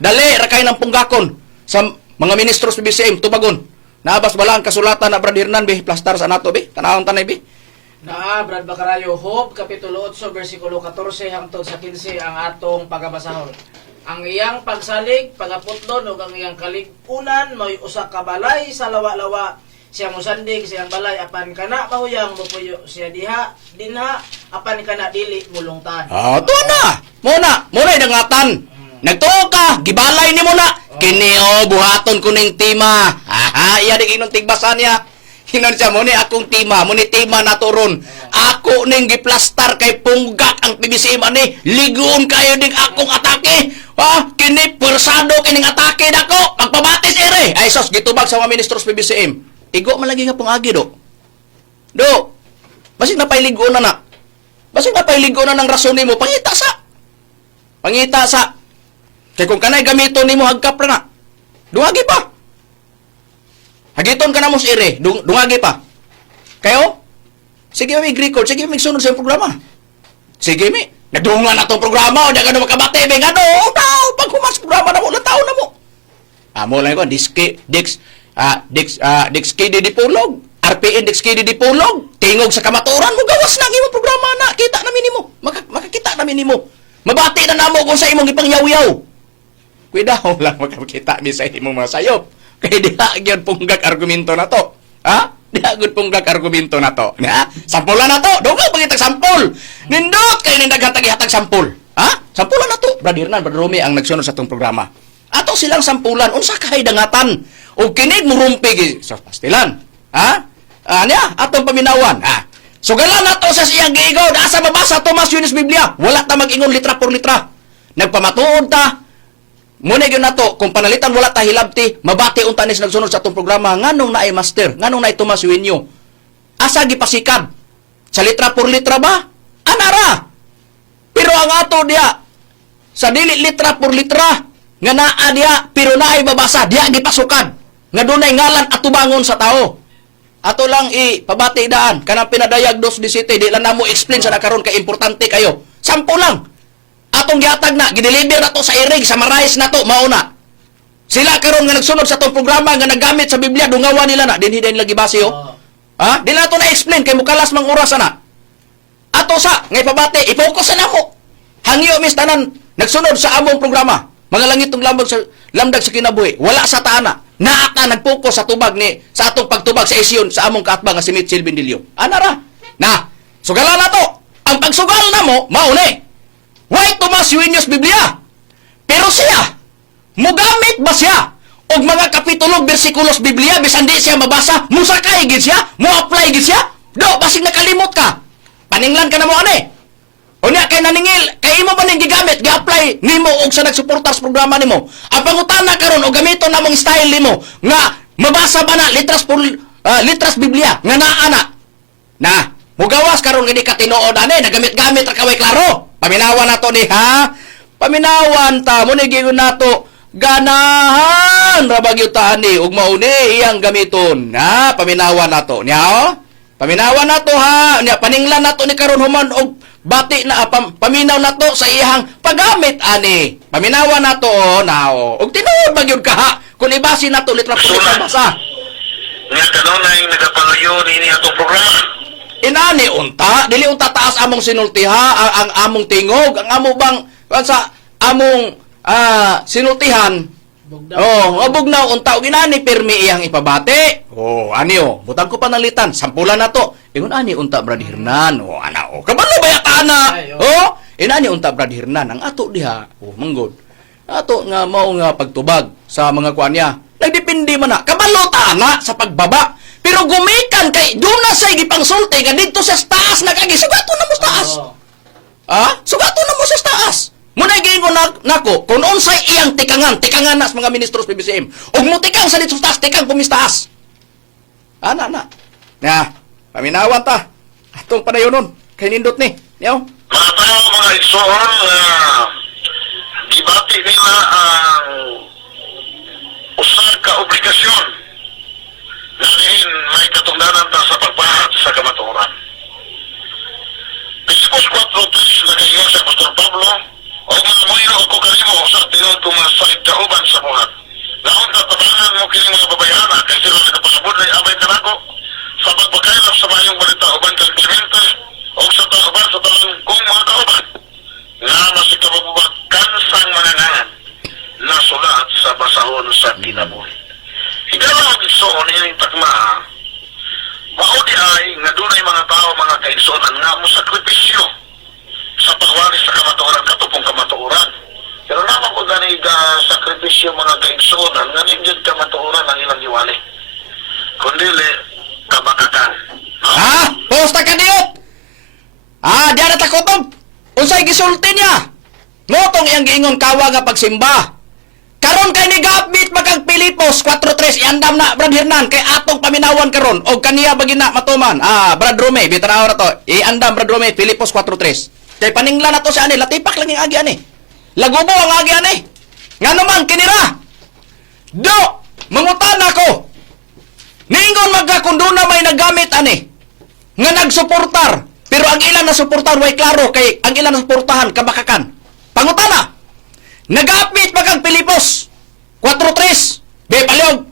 Dali ra kay nang punggakon sa mga ministros BBCM tubagon. Naabas bala ang kasulatan na Brad Hernan be plastar sa nato be, tanawon tanay be. Naa, Brad Bacarayo, Hope, Kapitulo 8, versikulo 14 hangtod sa 15 ang atong pagabasahon. Ang iyang pagsalig, pagaputlon, o ang iyang kaligunan, may usa ka balay sa lawa-lawa. Siya musandig, siyang balay, apan kana mahuyang mupuyo siya diha, dinha, apan kana dili mulungtan. To na. Muna idangatan. Nagtuo ka, gibalay ni mo na. Kini buhaton ko ning tima. Iya di inong tigbasa niya. Hinon siya, muni akong tima, muni tima na turon. Ako ning giplastar kay punggak ang PBCM ani. Ligoon kayo ding akong atake. Kini persado kining atake dako. Pagpabatis ere. Ay sos, gitubag sa mga ministros PBCM. Igo man lagi nga pungagi do. Do. Basig na pailigo na na. Basig na pailigo na ng rason nimo. Pangita sa. Kay kung kanay gamiton nimo hagkap ra na. Dungagi pa. Hagiton ka na mo si ire, dungagi pa. Kayo? Sige mi record, sige mi sunod sa programa. Sige mi, nagdungan na tong programa o di ka na makabate, may nga pag humas programa na mo, nataon na mo. Mo lang ko, Dix KD di Pulog, RPN Dix KD di Pulog, tingog sa kamaturan mo, gawas na ang imong programa na, kita namin nimo, makakita namin nimo. Mabati na namo kung sa imong ipangyaw-yaw. Kuidaw lang makakita mi sa imong mga sayop. Kaya diha punggak argumento na to. Diha punggak argumento na to. Sampulan na to. Doon ka pagitag sampul. Nindot kayo naghatag-hatag sampul. Sampulan na to. Brad Hernan, Brad Romy ang nagsunod sa itong programa. Ato silang sampulan. Unsa kahay dangatan. O kinig mo rumpi sa pastilan. Atong paminawan. Sugalan na to sa siyang giigaw. Asa mabasa Tomas Yunis Biblia. Wala ta mag-ingon litra por litra. Nagpamatuod ta. Muna yun na to, kung panalitan wala ta hilabti, mabati untanis nagsunod sa itong programa, nganong na ay master, nganong na ay Tomas Yuinyo. Asa gipasikad? Sa litra por litra ba? Anara! Pero ang ato diya, sa dili litra por litra, nga naa diya, pero na ay babasa, diya gipasukad. Nga doon ay ngalan at tubangon sa tao. Ato lang pabati daan, kanang pinadayag 2.17, di lang na mo explain sa nakaroon ka importante kayo. 10 lang. Atong gihatag na, gideliver na to sa irig, sa marais na to, mauna. Sila karon nga nagsunod sa tong programa nga naggamit sa Biblia, dungawan nila na, dinhi nila gibase Di na to na-explain, kay mukalas mang oras na. Ato sa, ngay pabati, ipokus na mo. Hangyo mis tanan, nagsunod sa among programa. Mga langit ng lamdag sa kinabuhi, wala sa taana. Naata nagpokus sa tubag sa atong pagtubag sa isyon sa among kaatbang nga si Mitchell Bindilio. Anara, na, sugala na to. Ang pagsugal na mo, mauni. Why Tomas Yuinyo's Biblia? Pero siya, mugamit ba siya? Og mga kapitulo, bersikulos Biblia, bisan di siya mabasa, musakay gid siya, mo-apply gid siya? Do, basig nakalimot ka. Paninglan ka na mo, ane? O niya, kay naningil, kay imo ba ning gigamit, gi-apply nimo og sa nagsuportar sa programa nimo. Ang pangutana karon og gamito na mong style nimo, nga, mabasa ba na litras Biblia, nga naa na, mugawas karon nga di ka tinuod, ane, nagamit-gamit ra kaway klaro. Paminawan na to paminawan ta, munigin na to, ganahan, rabag yung taan ug mauni, iyang gamiton, paminawan na to, paminawan na to paninglan na to ni karon human, og bati na, paminaw na to sa iyang paggamit, ani, paminawan na to, og tinuod bagyod ka, kung ibasi na to, litra po litra basa. Nga kanon na yung nagapangayo ni atong programa. Inani unta, dili unta taas among sinultiha, ang among tingog, ang amo bang sa among sinultihan. Bugnaw unta og inani permi iyang ipabate. Butang ko panalitan, sampulan na to. Ingon ani unta Brad Hernan. Kabalo bayata na. Inani unta Brad Hernan ang ato diha. Manggod. Ato nga mao nga pagtubag sa mga kuan niya. Nagdepende man na. Kabalo ta na sa pagbaba. Pero gumikan kay doon na say gipangsulti nga dito sa taas nagagi sugato na mo sa taas. Sugato na mo sa taas. Muna giingon nako kung unsay iyang tikangan nas mga ministros PBCM. Ug mo tikang sa dito sa taas, tikang pumistaas. Na. Paminawan ta. Atong padayonon kay nindot ni. Yaw. Mga tao, mga igsoon, gibati nila ang usa ka obligasyon lain may katungdanan ta sa pagpahat sa kamatuoran. Piskos 4.3 na kayo sa Pastor Pablo o mga moyro o kukarimo sa tinod kong mga sahig kauban sa buhat. Naon tatabangan mo kining mga babayana kay sila nagapangabod na abay kanako sa pagpakailap sa mayong balita uban kang Clemente sa kinabuhi. Higala ang igsoon ining tagma, maudi ay nga dunay mga tao, mga kaigsoonan nga mo sakripisyo sa pagwali sa kamatuoran, katupong kamatuoran. Pero naman ko gani sakripisyo mga kaigsoonan nga ninjud kamatuoran ang ilang iwali. Kundili, kabakakan. Ha? Posta ka diot! Diyan na takotob! Unsay gisulti niya? Ngotong iyang giingon kawa nga pagsimba. Karon kay ni Gapit makag Pilipos 4:3 iandam na Brad Hernan kay atong paminawan karon og kaniya bagina matuman. Brad Rome bitanaw na to. Iandam Brad Rome Pilipos 4:3. Kay paningla na to sa ani latipak lang yung agi ani. Lagubo ang agi ani. Nga naman kinira. Do mangutan ako. Ningon magkakunduna may nagamit ani. Nga nagsuportar. Pero ang ilan na suportar way klaro kay ang ilan na suportahan kabakakan. Pangutana. Nagapit magkang Pilipos 4:3. Be palyog.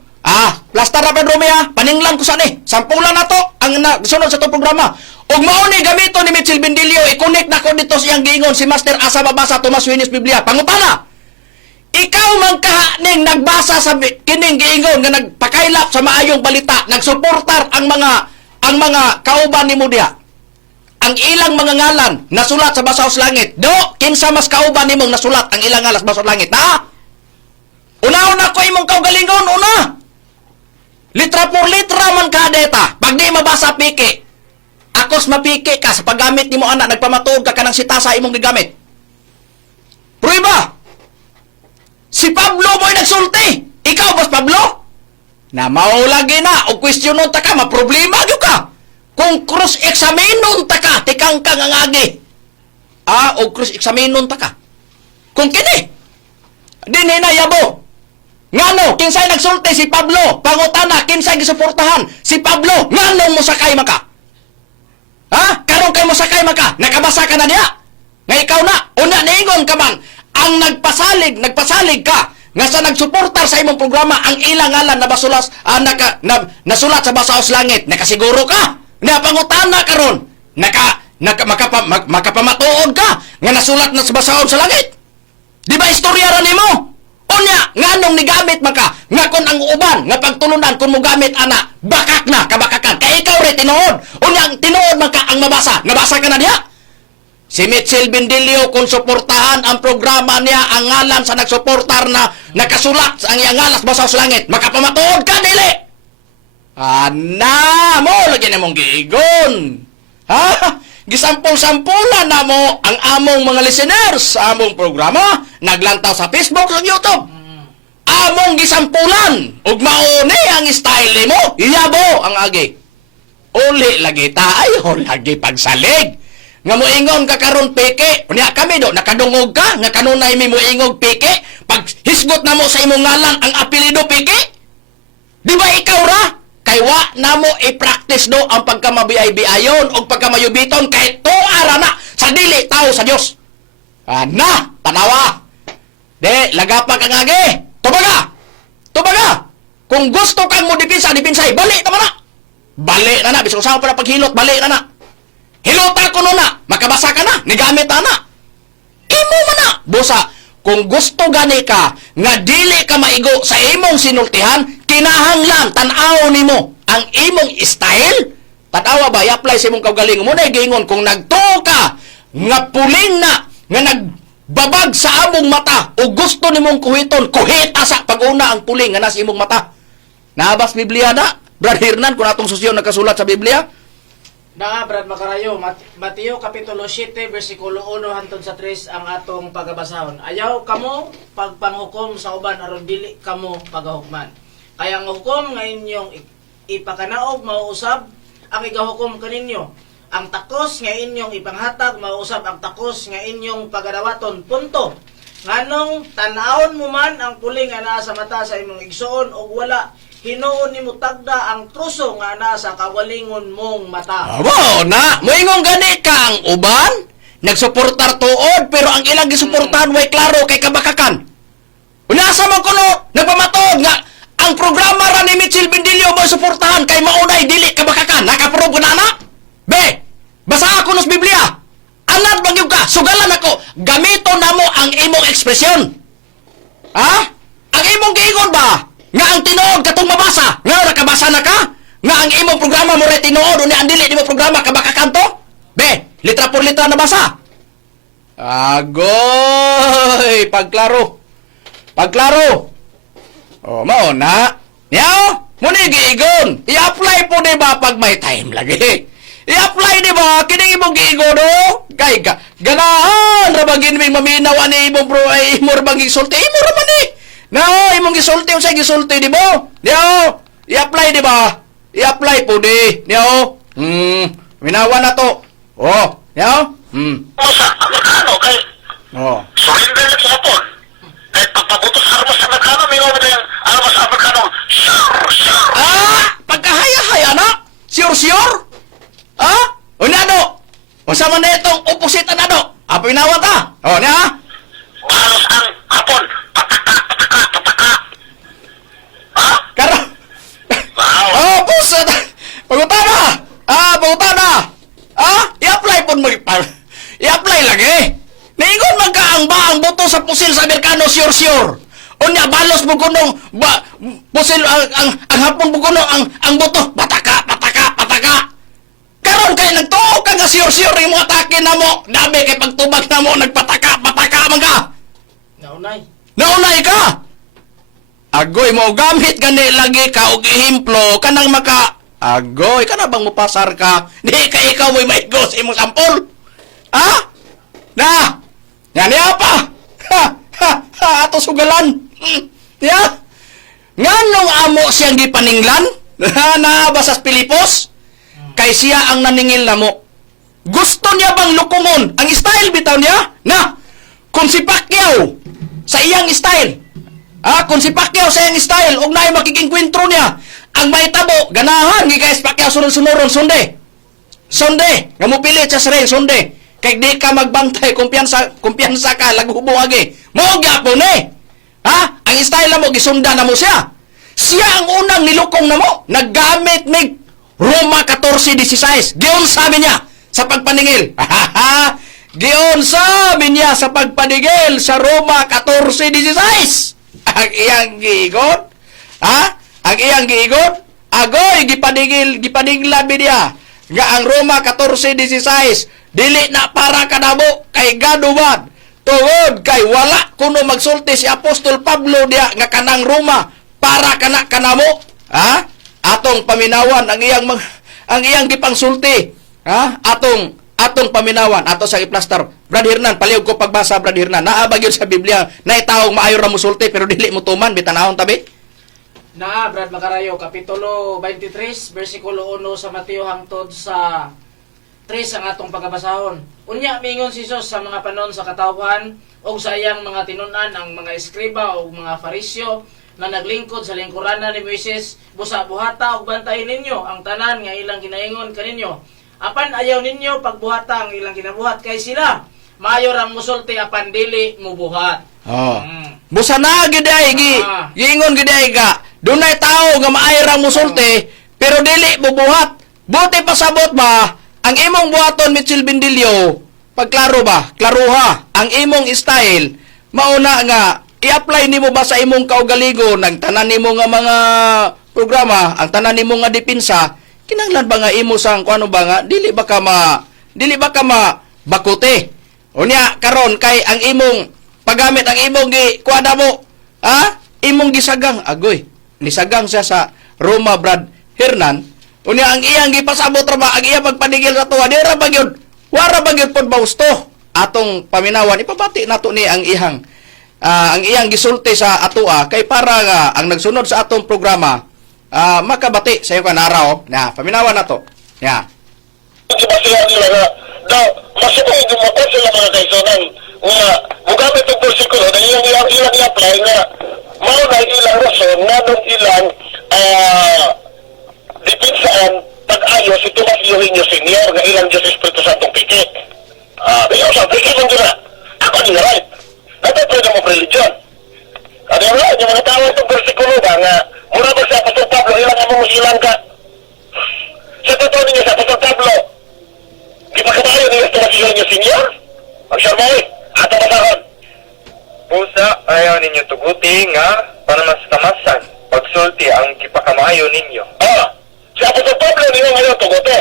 Plastar na Pedro Mea, paninglang ko sani. Sampulan na to ang sunod sa to programa. Og mao ni gamito ni Mitchell Bendilio i-connect na ko dito siyang giingon si Master Asa Babasa Tomas Winis Biblia. Pangutana. Ikaw man kahaning nagbasa sa kining giingon nga nagpakailap sa maayong balita, nagsuportar ang mga kauban ni Mudia. Ang ilang mga ngalan nasulat sa basaos langit. Do, kinsa mas kauban nimong nasulat ang ilang ngalan sa basaos langit, ha? Una-una ko imong kaugalingon, una. Litra por litra man ka deta. Pag di mabasa piki. Akos mapiki ka sa paggamit nimo anak, nagpamatuog ka kanang sitasa imong gigamit. Pruiba. Si Pablo mo'y nagsulti. Ikaw, Boss Pablo? Na maulagi na o kwestiyonon ta ka, maproblema gyud ka. Kung cross-examinon ta ka, tikang kang ang agi. O cross-examinon ta ka. Kung kini, di ninayabo. Ngano, kinsay nagsulti si Pablo. Pangutana, kinsay gisuportahan si Pablo. Ngano mo sakay maka? Karong kay mo sakay maka? Nakabasa ka na niya? Nga ikaw na, una niingon ka man, ang nagpasalig ka, nga sa nagsuportar sa imong programa, ang ilang ngalan na basulas, nasulat sa basaos langit, nakasiguro ka? Napangutana karon, makapamatuod ka nga nasulat na sa basaon sa langit. Di ba istorya ra nimo? Unya, nganong nigamit man ka nga kon ang uban nga pagtulunan kun mo gamit ana, bakak na kabakakan. Kay ikaw ri tinuod. Unya tinuod man ka ang mabasa. Nabasa ka na diha? Si Mitchell Bendilio kung suportahan ang programa niya ang ngalan sa nagsuportar na nakasulat ang iyang ngalan sa basaos langit, makapamatuod ka dili. Mo, lagi na mong giigon. Gisampol-sampulan na mo ang among mga listeners sa among programa. Naglantaw sa Facebook, sa YouTube. Among gisampulan. Ug mauni ang style mo. Iyabo ang agi. Uli lagi tayo, lagi pagsalig. Nga moingon ka karon peke. Unya kami do, nakadungog ka. Nga kanunay mi moingog peke. Pag hisgot na mo sa imong ngalan ang apelido peke. Di ba ikaw ra? Kay wa na mo i-practice do ang pagkamabiyay-biayon o pagkamayubiton kay tuara na sa dili tao sa Dios. Tanawa. De, lagapa kang agi. Tubaga. Kung gusto kang mo dipinsay, bali naman na. Bali na. Bisong sa pa na paghilot, bali na. Hilota ko na. Makabasa ka na. Nigamit na. Imo man na. Busa, kung gusto gani ka nga dili ka maigo sa imong sinultihan, kinahanglan tan-aw nimo ang imong style. Tanawa ba i-apply sa imong kaugalingon mo na gingon kung nagtuo ka nga puling na nga nagbabag sa among mata o gusto nimong kuhiton, kuhita sa pag-una ang puling nga nasa imong mata. Nabas Biblia na, Brad Hernan, kung atong susyon nakasulat sa Biblia. Brad Macarayo, Mateo Kapitulo 7, versikulo 1 hantod sa 3 ang atong pagabasahon. Ayaw kamo pagpanghukom sa uban aron dili kamo pagahukman. Kaya ang hukom nga inyong ipakanaog mauusab ang igahukom kaninyo. Ang takos nga inyong ipanghatag mauusab ang takos nga inyong pagadawaton. Punto. Nganong tan-awon mo man ang puling nga naa sa mata sa imong igsoon o wala hinuon nimo tagda ang truso nga naa sa kawalingon mong mata. Abo na, moingon gani ka ang uban nagsuportar tuod pero ang ilang gisuportahan way klaro kay kabakakan. Unasa man kuno nagpamatuod nga ang programa ra ni Mitchell Bendilio mo suportahan kay maunay dili kabakakan. Nakaprove na na? Be, basa ako nos Biblia. Anad magyug ka, sugalan ako. Gamito na mo ang imong ekspresyon. Ang imong giingon ba? Nga ang tinuod katong mabasa. Nga nakabasa na ka? Nga ang imong programa mo rin tinuod o ni ang dili mo programa ka baka kanto? Be, litra por litra nabasa. Agoy, pagklaro. Pagklaro. O, mao na. Niyaw, muni giigon. I-apply po diba pag may time lagi. I-apply diba? Kining imong giigon o? Kay ka, ganahan rabagin ming maminaw ani imong bro ay imong bang gisulti. Imong raman eh. No, imong gisulti o sa gisulti diba? Niyaw, i-apply diba? I-apply po di. Niyaw, minawa na to. O, niyaw? Musa, ang Amerikano, kay O. surrender na sa Hapon. Kay pagpabutos sa armas sa Amerikano, may nga ba yung armas sa Amerikano? Sure. Pagkahaya-haya na? Sure? O ano? O sa man na itong opposite na ano? Apoy nawa ta? O niya? Balos ang Hapon. Pataka. Ha? Karo? Wow. Pusa ta! Pagutana! Pagutana! I-apply po i-apply lagi. Naingon man ka ang ba ang boto sa pusil sa Amerikano sure. Unya balos mo kunong pusil ang hapon mo kunong ang boto pataka. Karon kay nagtuo ka nga sure yung mga atake na mo. Dabi kay pagtubag na mo nagpataka man ka. Naunay ka. Agoy mo gamit gani lagi ka og ehemplo kanang maka agoy kana bang mopasar ka? Di ka ikaw mo'y maigo sa imong sampol. Na! Yan pa! Ato sugalan! Ya! Nganong amo siyang gipaninglan? Na ba sa Pilipos? Kay siya ang naningil na mo. Gusto niya bang lukungon? Ang style bitaw niya? Na! Kung si Pacquiao sa iyang style. Kung si Pacquiao sa iyang style, og naay makikingkwentro niya. Ang may tabo, ganahan, gikais Pacquiao sunod-sunuron, Sunday. Nga mo pilit siya sa rin, Sunday. Kay di ka magbantay, kumpiyansa ka, laghubo agi. Mo gyapon eh. Ang style mo, gisunda na mo siya. Siya ang unang nilukong na mo. Naggamit mig Roma 14:16. Giyon sabi niya sa pagpaningil. Giyon sabi niya sa pagpaningil sa Roma 14:16. Ang iyang giigon? Ang iyang giigon? Agoy, gipaninglabi niya. Nga ang Roma 14:16, dili na para kanamo kay gaduman. Tungod kay wala kuno magsulti si Apostol Pablo diya nga kanang Roma para kanamo. Atong paminawan ang iyang gipangsulti. Atong paminawan ato sa iplastar. Brad Hernan, palihog ko pagbasa Brad Hernan. Naabag yun sa Biblia na itawag maayo ra musulti pero dili mo tuman bitanahon tabi. Brad Macarayo, Kapitulo 23, versikulo 1 sa Mateo hangtod sa 3 ang atong pagkabasahon. Unya, mingon si Jesus sa mga panon sa katawhan o sa iyang mga tinunan ang mga eskriba o mga farisyo na naglingkod sa lingkuranan ni Moises, busa-buhata o bantayin ninyo ang tanan nga ilang ginaingon kaninyo. Apan ayaw ninyo pagbuhata ang ilang ginabuhat kay sila. Mayor ang musulti apan dili mo buhat. Busa na giday giingon giday ka. Dunay tao nga maayra musulti pero dili bubuhat. Buti pasabot ba ang imong buhaton Mitchell Bindilyo? Pagklaro ba? Klaruha. Ang imong style mauna nga i-apply nimo ba sa imong kaugalingon nang tanan nimo nga mga programa, ang tanan nimo nga depensa, kinahanglan ba nga imo sang kuno ba nga dili ba ka bakute? Unya karon kay ang imong paggamit ang imong kuada mo, imong gisagang agoy. Nisagang siya sa Roma Brad Hernan. Unya ang iyang gipasabot ra ba ang iyang pagpanigil sa tuwa, di ra ba gyud? Wara ba gyud pod bausto? Atong paminawan ipabati nato ni ang iyang gisulti sa atoa kay para nga ang nagsunod sa atong programa makabati sa iyong kanaraw na paminawan nato. Ya. Diba sila nila nga, daw, masipong dumapo sila mga kaisonan nga, mugamit ang persikulo na ilang i-apply nga, mauna ilang rason na nung ilang depinsaan pag-ayo si Tomas Eugenio Senior nga ilang Diyos Espiritu Santong pikit. Ayaw sa pikit lang nila. Ako nila right. Natapos na mo religion. Ano yung lang, yung mga tao itong persikulo ba nga, mura ba sa Apostol Pablo, ilang ka. Sa totoo ninyo sa Apostol Pablo, di ba kabayo ni Tomas Eugenio Senior? Ang syarmay, ato masakon. Pusa, ayaw ninyo tuguti nga para mas kamasan. Pag pagpadayo ninyo. Si Apostol Pablo ninyo ngayon tugote.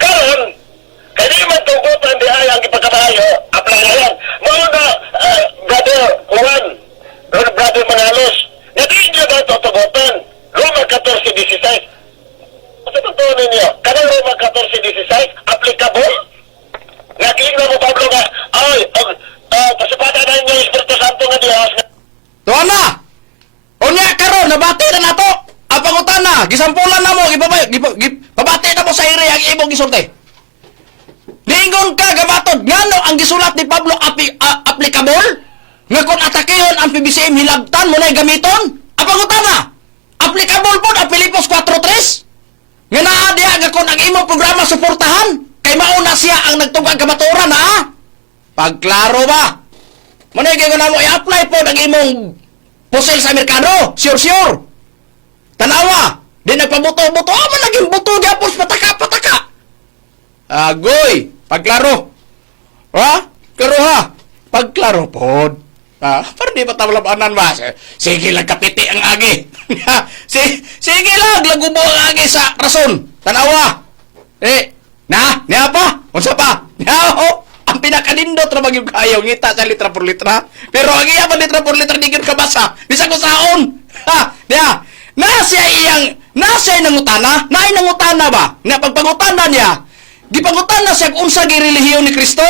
Karon, kaya di man tugotan di ay ang ipagkadayo, aplayan. Mga brother Juan, brother Manalos, hindi nyo ba ito tugotan? Roma 14:16. Sa totoo ninyo, kanang Roma 14:16, applicable? Nakiingnan mo Pablo nga, pasipatan na ninyo yung Espiritu Santo nga Diyos. Tuan na! Unya karon nabati na nato. Ang pangutana, gisampulan na mo, pabati na mo sa iri ang imong gisulti. Ningon ka gabatod, ngano ang gisulat ni Pablo applicable? Nga kung atakehon ang PBCM hilabtan mo na gamiton? Ang pangutana, applicable po ang Filipos 4:3? Nga naa diya nga kung ang imong programa suportahan, kay mauna siya ang nagtugang kabaturan ha? Pagklaro ba? Manay kayo na mo i-apply po ang imong pusil sa merkado, sure. Tanawa, di nagpabuto-buto, man naging buto diapos pataka. Agoy, pagklaro. Ha? Karo ha? Pagklaro po. Para di ba tawalabanan ba? Sige lang kapiti ang agi. Sige lang, lagubo ang agi sa rason. Tanawa. Niya pa? Unsa pa? Ang pinakanindot na magyug kayo, ngita sa litra por litra. Pero ang iya ba litra por litra, di gyud kabasa. Bisa ko saon. Niya. Nasay nangutana? Naay nangutana ba? Nga pagpangutana niya, gipangutana siya kung unsa gi relihiyon ni Kristo.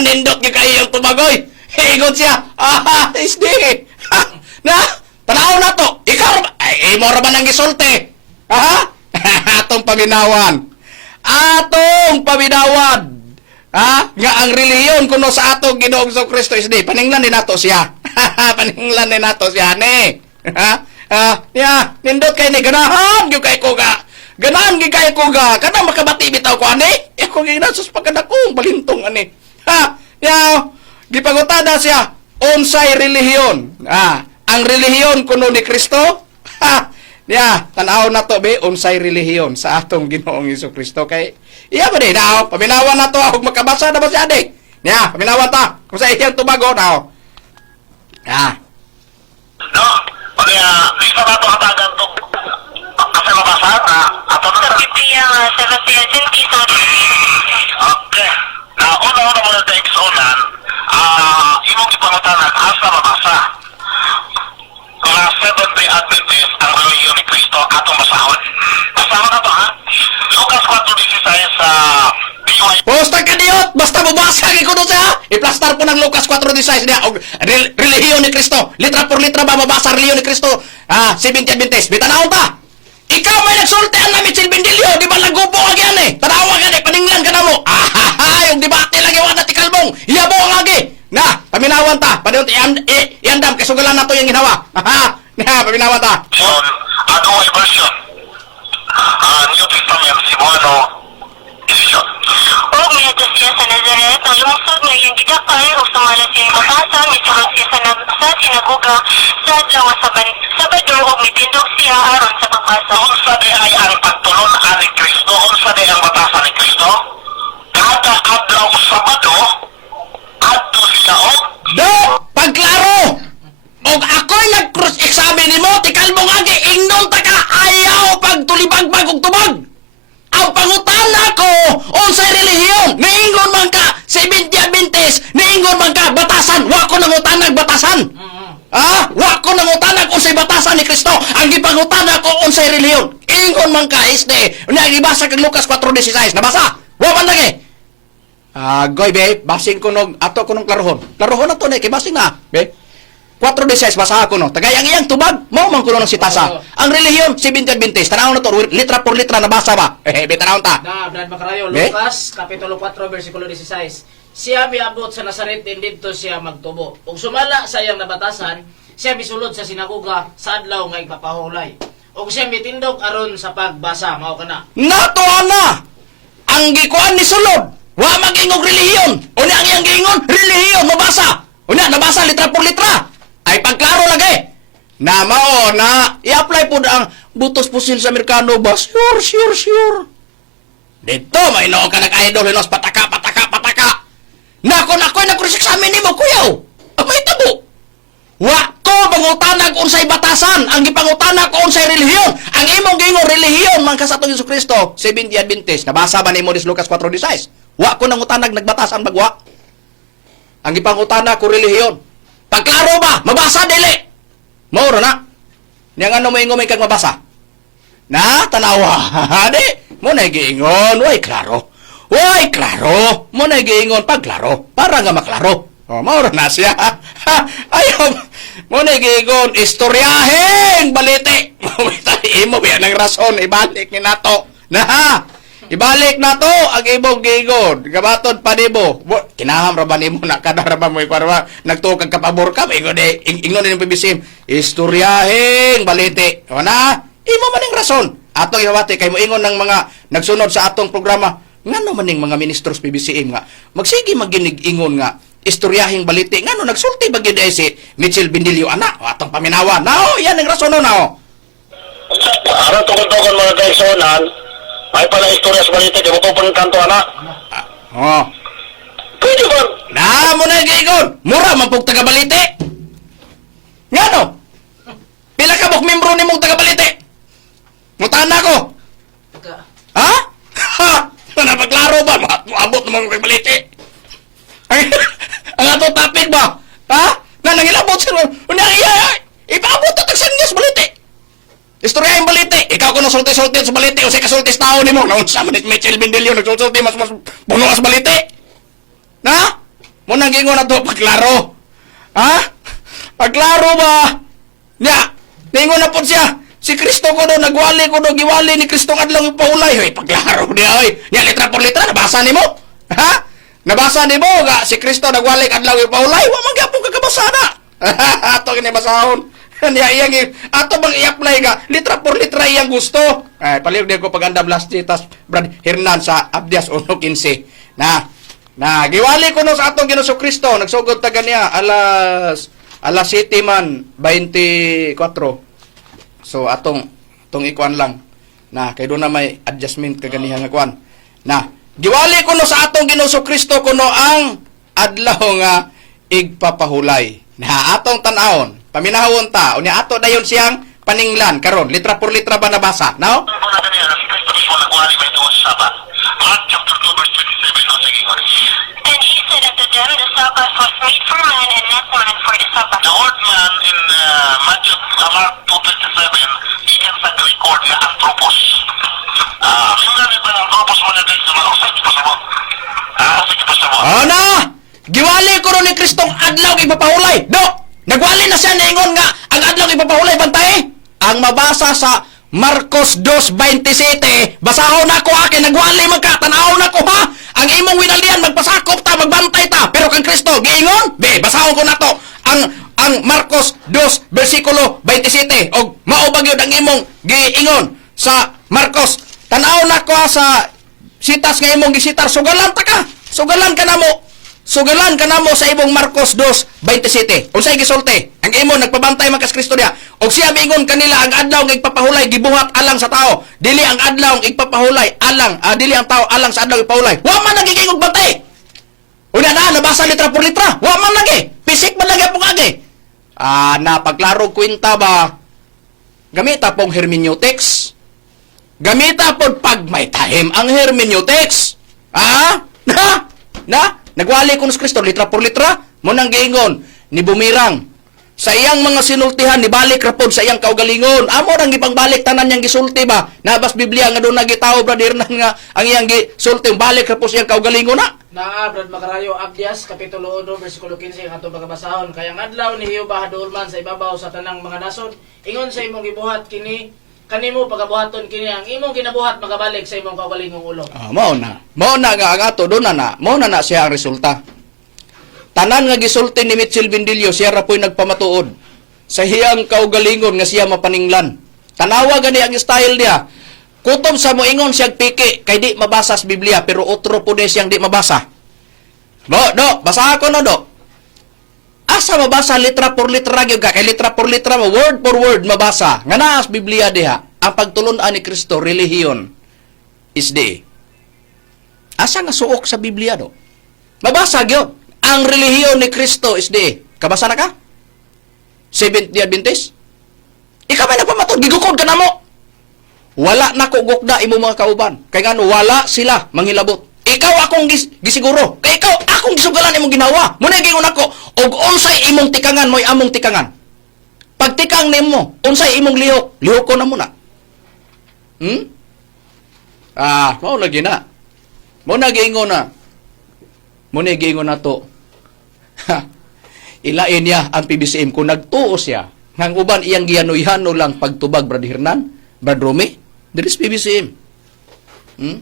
Nindot gyud kayo yung tumagoy. Higot siya. Isdi. Tanaw na to. Ikaw, mo ra ba nang gisulti? Atong paminawan. Nga ang relihiyon kuno sa atong Ginoong Kristo isdi. Paninglan din nato siya. Paninglan din nato siya ni. Nindot kay ni ganahan gyud kay ko ga. Ganahan gyud kay ko ga. Kada makabati bitaw ko ani. Ako ginasus pagkadakong balintong ani. Gipangutada siya, unsay relihiyon. Ang relihiyon kuno ni Kristo. Tanaw na to be unsay relihiyon sa atong Ginoong Kristo kay iya ba di daw paminawan na to og makabasa na ba siya di. Paminawan ta kung sa iyang tumago daw. No, kaya isa na ito hatagan itong kasi mabasa na ato na Biblia 17 piso. Okay. Una muna sa iksunan, imong ipangutanan asa mabasa. Mga 7-day Adventist ang relihiyon ni Kristo atong basahon. Basahon na to ha? Lucas 4:16 sa BY. Posta ka diot, basta mabasa kay kuno siya. I-plaster po ng Lucas 4:16 niya og relihiyon ni Kristo. Litra por litra ba mabasa relihiyon ni Kristo? 70 Adventist. Bitanawon ta. Ikaw may nagsultian na Mitchell Bendilio, di ba lagupo agi ani? Tanawa ka ni paninglan ka na mo. Yung debate lagi wa na ti kalbong. Iyabo ang agi. Paminawan ta. Padyon iandam kasugalan nato yung ginawa. Paminawan ta. Yun, ato ay version. New Testament, Cebuano edition. O miadto siya sa Nazaret, ang lungsod nga iyang gidakay o sumalat siya yung batasan, misulod siya sa sinagoga, sa adlaw sa Sabado o mitindog siya aron sa pagpasa. Unsa di ay ang pagtulon ni Kristo? Unsa di ang batasan ni Kristo? Kada adlaw Sabado, adto siya og Pagklaro! Og ako'y nag-cross-examine ni mo, tikal mo nga ingnon ta ka, ayaw pagtulibagbag og tubag! Ang pangutana ko, unsay relihiyon, niingon man ka, 70 Adventist, niingon man ka, batasan, wa ko nangutanag batasan! Wa ko nangutanag unsay batasan ni Kristo, ang gipangutana ko unsay relihiyon, ingon man ka, nagibasa kag Lucas 4:16, nabasa? Wa man lagi! Goy, be, basing ko nung, ato ko nung klarohon. Klarohon na to, kay basing na, be. 4:16, basa ako no. Tagay ang iyang tubag, mao man kuno ng sitasa. Ang relihiyon, 70 Adventist. Tanaw na to, litra por litra nabasa ba? Be, tanaw ta. Brad Macarayo, Okay. Lucas, Kapitulo 4, versikulo 16. Siya miabot sa Nazaret, din dito siya magtubo. Ug sumala sa iyang nabatasan, siya misulod sa sinagoga sa adlaw nga igpapahulay. Ug siya mitindog aron sa pagbasa, mao kana. Nato ana! Ang gikuan ni sulod, wa magingog relihiyon. Una ang iyang giingon, relihiyon, mabasa. Una, nabasa litra por litra. Ay pagklaro lagi. Na mao na i-apply po ang butos pusil sa Amerikano ba? Sure. Dito, may noo ka nag-idol, hinos, pataka. Nako, ako'y nag-cross-examine ni mo, kuyaw. May tabo. Wa ko pangutana kung unsay batasan, ang gipangutana kung unsay relihiyon. Ang imong gingon relihiyon man ka sa atong Jesucristo, Seventh-day Adventist. Nabasa ba nimo dis Lucas 4:16? Wa ko nang utanag nagbatasan bagwa. Ang gipangutana ko relihiyon. Pagklaro ba? Mabasa dili. Mao ra na. Niyang ano mo ingon may kag mabasa? Na tanawa. Di mo na giingon, way klaro. Way klaro. Mo na giingon pagklaro para nga maklaro. Oh, maura na siya. Ayaw, mo na gigon, istoryahin, balite. Imo biya ng rason, ibalik ni nato. Na, ibalik na to, ang imong gigon. Gabaton pa nimo. Kinaham ra ba nimo na kada ra ba mo iparwa nagtukag ka pabor ka, ingon ni PBCM, istoryahin, balite. O na, imo man ning rason. Atong iwati kay mo ingon ng mga nagsunod sa atong programa. Ngano man ning mga ministros PBCM nga magsige maginig-ingon nga istoryahing balite ngano nagsulti ba gyud si Mitchell Bindilio ana atong paminawan nao yan ang rason nao Aron tukod-tukod mga kaisonan, ay pala istorya sa balita, di mo po kanto, anak. oh Pwede ba? na mo na giingon mura man pug taga balite ngano pila ka bok membro nimong taga balite mutana ko ha ha napaklaro ba maabot naman kay balite ang ato topic ba? Ha? Na nangilabot sila. Unya ipaabot to tagsan niya sa balite. Istorya yung balite. Ikaw ko nasulti-sulti sa balite o sa kasulti sa tao ni mo. Naunsa man ni Mitchell Bindilio nagsulti mas puno sa balite. Na? Mo nang gingon na to paglaro. Ha? Paglaro ba? Nya, ningon na po siya. Si Kristo ko do nagwali ko do giwali ni Kristo adlaw yung paulay. Hoy, paglaro niya hoy. Nya letra por letra nabasa nimo? Ha? Nabasa ni mo nga si Kristo nagwalik adlaw yung paulay, wa man gyapon kakabasa na. Ato kini basahon. Niya iyang ato bang i-apply ka litra por litra iyang gusto. Ay palihog din ko paganda last citas Brad Hernan sa Abdias 1:15. Na giwali ko no sa atong Ginoong Kristo nagsugod ta kaniya alas 7 man 24. So atong ikuan lang na kay do na may adjustment kaganiha nga kuan. Na giwali kuno sa atong Ginoong Kristo kuno ang adlaw nga igpapahulay. Na atong tan-awon, paminahon ta, unya ato dayon siyang paninglan karon, litra por litra ba nabasa, no? Mark chapter 2 verse 27, And he said unto them, The Sabbath was made for man, and not man for the Sabbath. the word man in Mark 2:27, ikan sa Greek word na anthropos. Singalit ba ng anthropos mga guys na mausap pa sa mo? Usap pa sa mo. Ana! Giwali kuno ni Kristong adlaw ipapahulay. Do, nagwali na siya ningon nga ang adlaw ipapahulay bantay. Ang mabasa sa Marcos 2:27, basahon ako akin nagwali magkatanaw na ko ha. Ang imong winalian magpasakop ta magbantay ta, pero kang Kristo giingon, be basahon ko nato ang Marcos 2 bersikulo 27 og mao ba gyud ang imong giingon sa Marcos. Tanaw na ko sa sitas nga imong gisitar, sugalan ta ka. Sugalan ka namo. Sugalan ka namo sa imong Marcos 2:27. Unsay gisulti? Ang imo nagpabantay man kas Kristo diha. Og siya miingon kanila ang adlaw nga igpapahulay gibuhat alang sa tao. Dili ang adlaw nga igpapahulay alang, dili ang tao alang sa adlaw ipahulay. Wa man nagiging og bantay. Una na nabasa litra por litra. Wa man lagi. Pisik man lagi pong agi. Napaglaro kwenta ba? Gamita pong hermeneutics. Gamita pong pagmaytahim ang hermeneutics. Nagwali ko sa Kristo, litra por litra, mo nang giingon, ni bumirang. Sa iyang mga sinultihan, ni balik rapod sa iyang kaugalingon. Amo nang ipangbalik tanan niyang gisulti ba? Nabas Biblia nga doon nagitaw, brother, nga ang iyang gisulti, balik rapod sa iyang kaugalingon na. Brad Makarayo, Abdias, Kapitulo 1, versikulo 15, ang atong pagkabasahon. Kayang adlaw ni Jehovah hadulman sa ibabaw sa tanang mga nasod. Ingon sa imong gibuhat kini, kanimo pagabuhaton kini ang imong ginabuhat magabalik sa imong kaugalingong ulo. Mao na nga ang ato doon mao na siya ang resulta. Tanan nga gisulti ni Mitchell Bindilio, siya ra po'y nagpamatuod sa hiyang kaugalingon nga siya mapaninglan. Tanawa gani ang style niya. Kutob sa moingon siyang piki kay di mabasa sa Biblia pero otro po siyang di mabasa. Basa ako no do. Asa mabasa litra por litra gyud ka kay litra por litra word for word mabasa. Nga naa sa Biblia diha ang pagtulon-an ni Kristo relihiyon is di. Asa nga suok sa Biblia do? Mabasa gyud. Ang relihiyon ni Kristo is di. Kabasa na ka? Seventh-day Adventist? Ikaw may nagpamatod, gigukod ka na mo. Wala na ko gukda imo mga kauban. Kay ngano wala sila manghilabot. Ikaw akong gisiguro. Kay ikaw akong gisugalan imong ginawa. Muna gingon ako og unsay imong tikangan mo'y among tikangan. Pag tikang nimo, unsay imong lihok, lihok ko na muna. Mao lagi na. Muna giingon na. Muna giingon na to. Ilain niya ang PBCM kung nagtuo siya. Ngang uban iyang giano-ihano lang pagtubag Brad Hernan, Brad Romy, diris PBCM.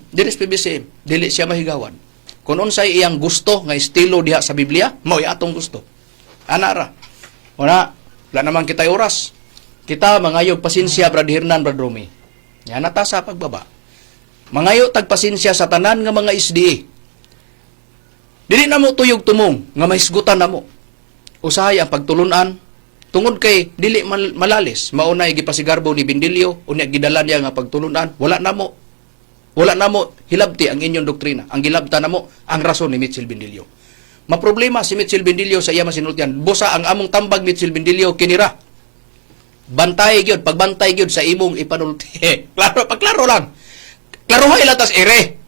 Diris PBCM. Dili siya mahigawan. Kung unsay iyang gusto nga estilo diha sa Biblia, mao atong gusto. Anara. Wala naman kita'y oras. Kita mangayog pasensya Brad Hernan, Brad Romy. Yan nata sa pagbaba. Mangayo tagpasensya sa tanan nga mga SDA. Dili na mo tuyog tumong nga mahisgutan na mo. Usahay ang pagtulunan tungod kay dili malalis maunay gipasigarbo ni Bindilyo unya gidala niya nga pagtulunan wala na mo hilabti ang inyong doktrina. Ang gilabta na mo ang rason ni Mitchell Bindilyo. Maproblema si Mitchell Bindilyo sa iya masinultian. Busa ang among tambag Mitchell Bindilyo kinira. Bantay gyud, pagbantay gyud sa imong ipanulti. Klaro lang. Klaruhay latas ere.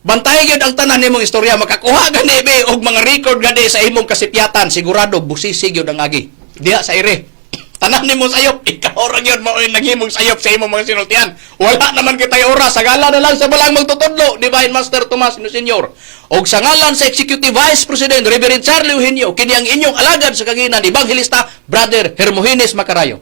Bantay gyud ang tanan nimong istorya, makakuha gani be og mga record gani sa imong kasipyatan, sigurado busisi gyud ang agi. Diha sa ere. Tanan nimo sayop, ikaw ra gyud mao naghimong sayop sa imong mga sinultian. Wala naman kitay oras, sa ngalan na lang sa balang magtutudlo, Divine Master Tomas no Senior. Og sa ngalan sa Executive Vice President Reverend Charlie Eugenio, kini ang inyong alagad sa kaginan Evangelista Brother Hermogenes Macarayo.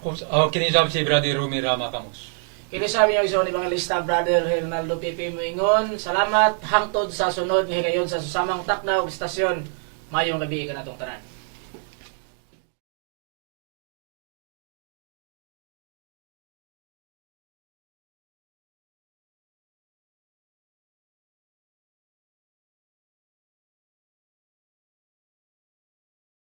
Ako kinisab si Brother Rumi Rama Kamos. Kini sabi niyo isong Evangelista Brother Hernaldo Pipi Moingon. Salamat hangtod sa sunod nga higayon sa susamang takna ug istasyon. Mayong gabi ka natong tanan.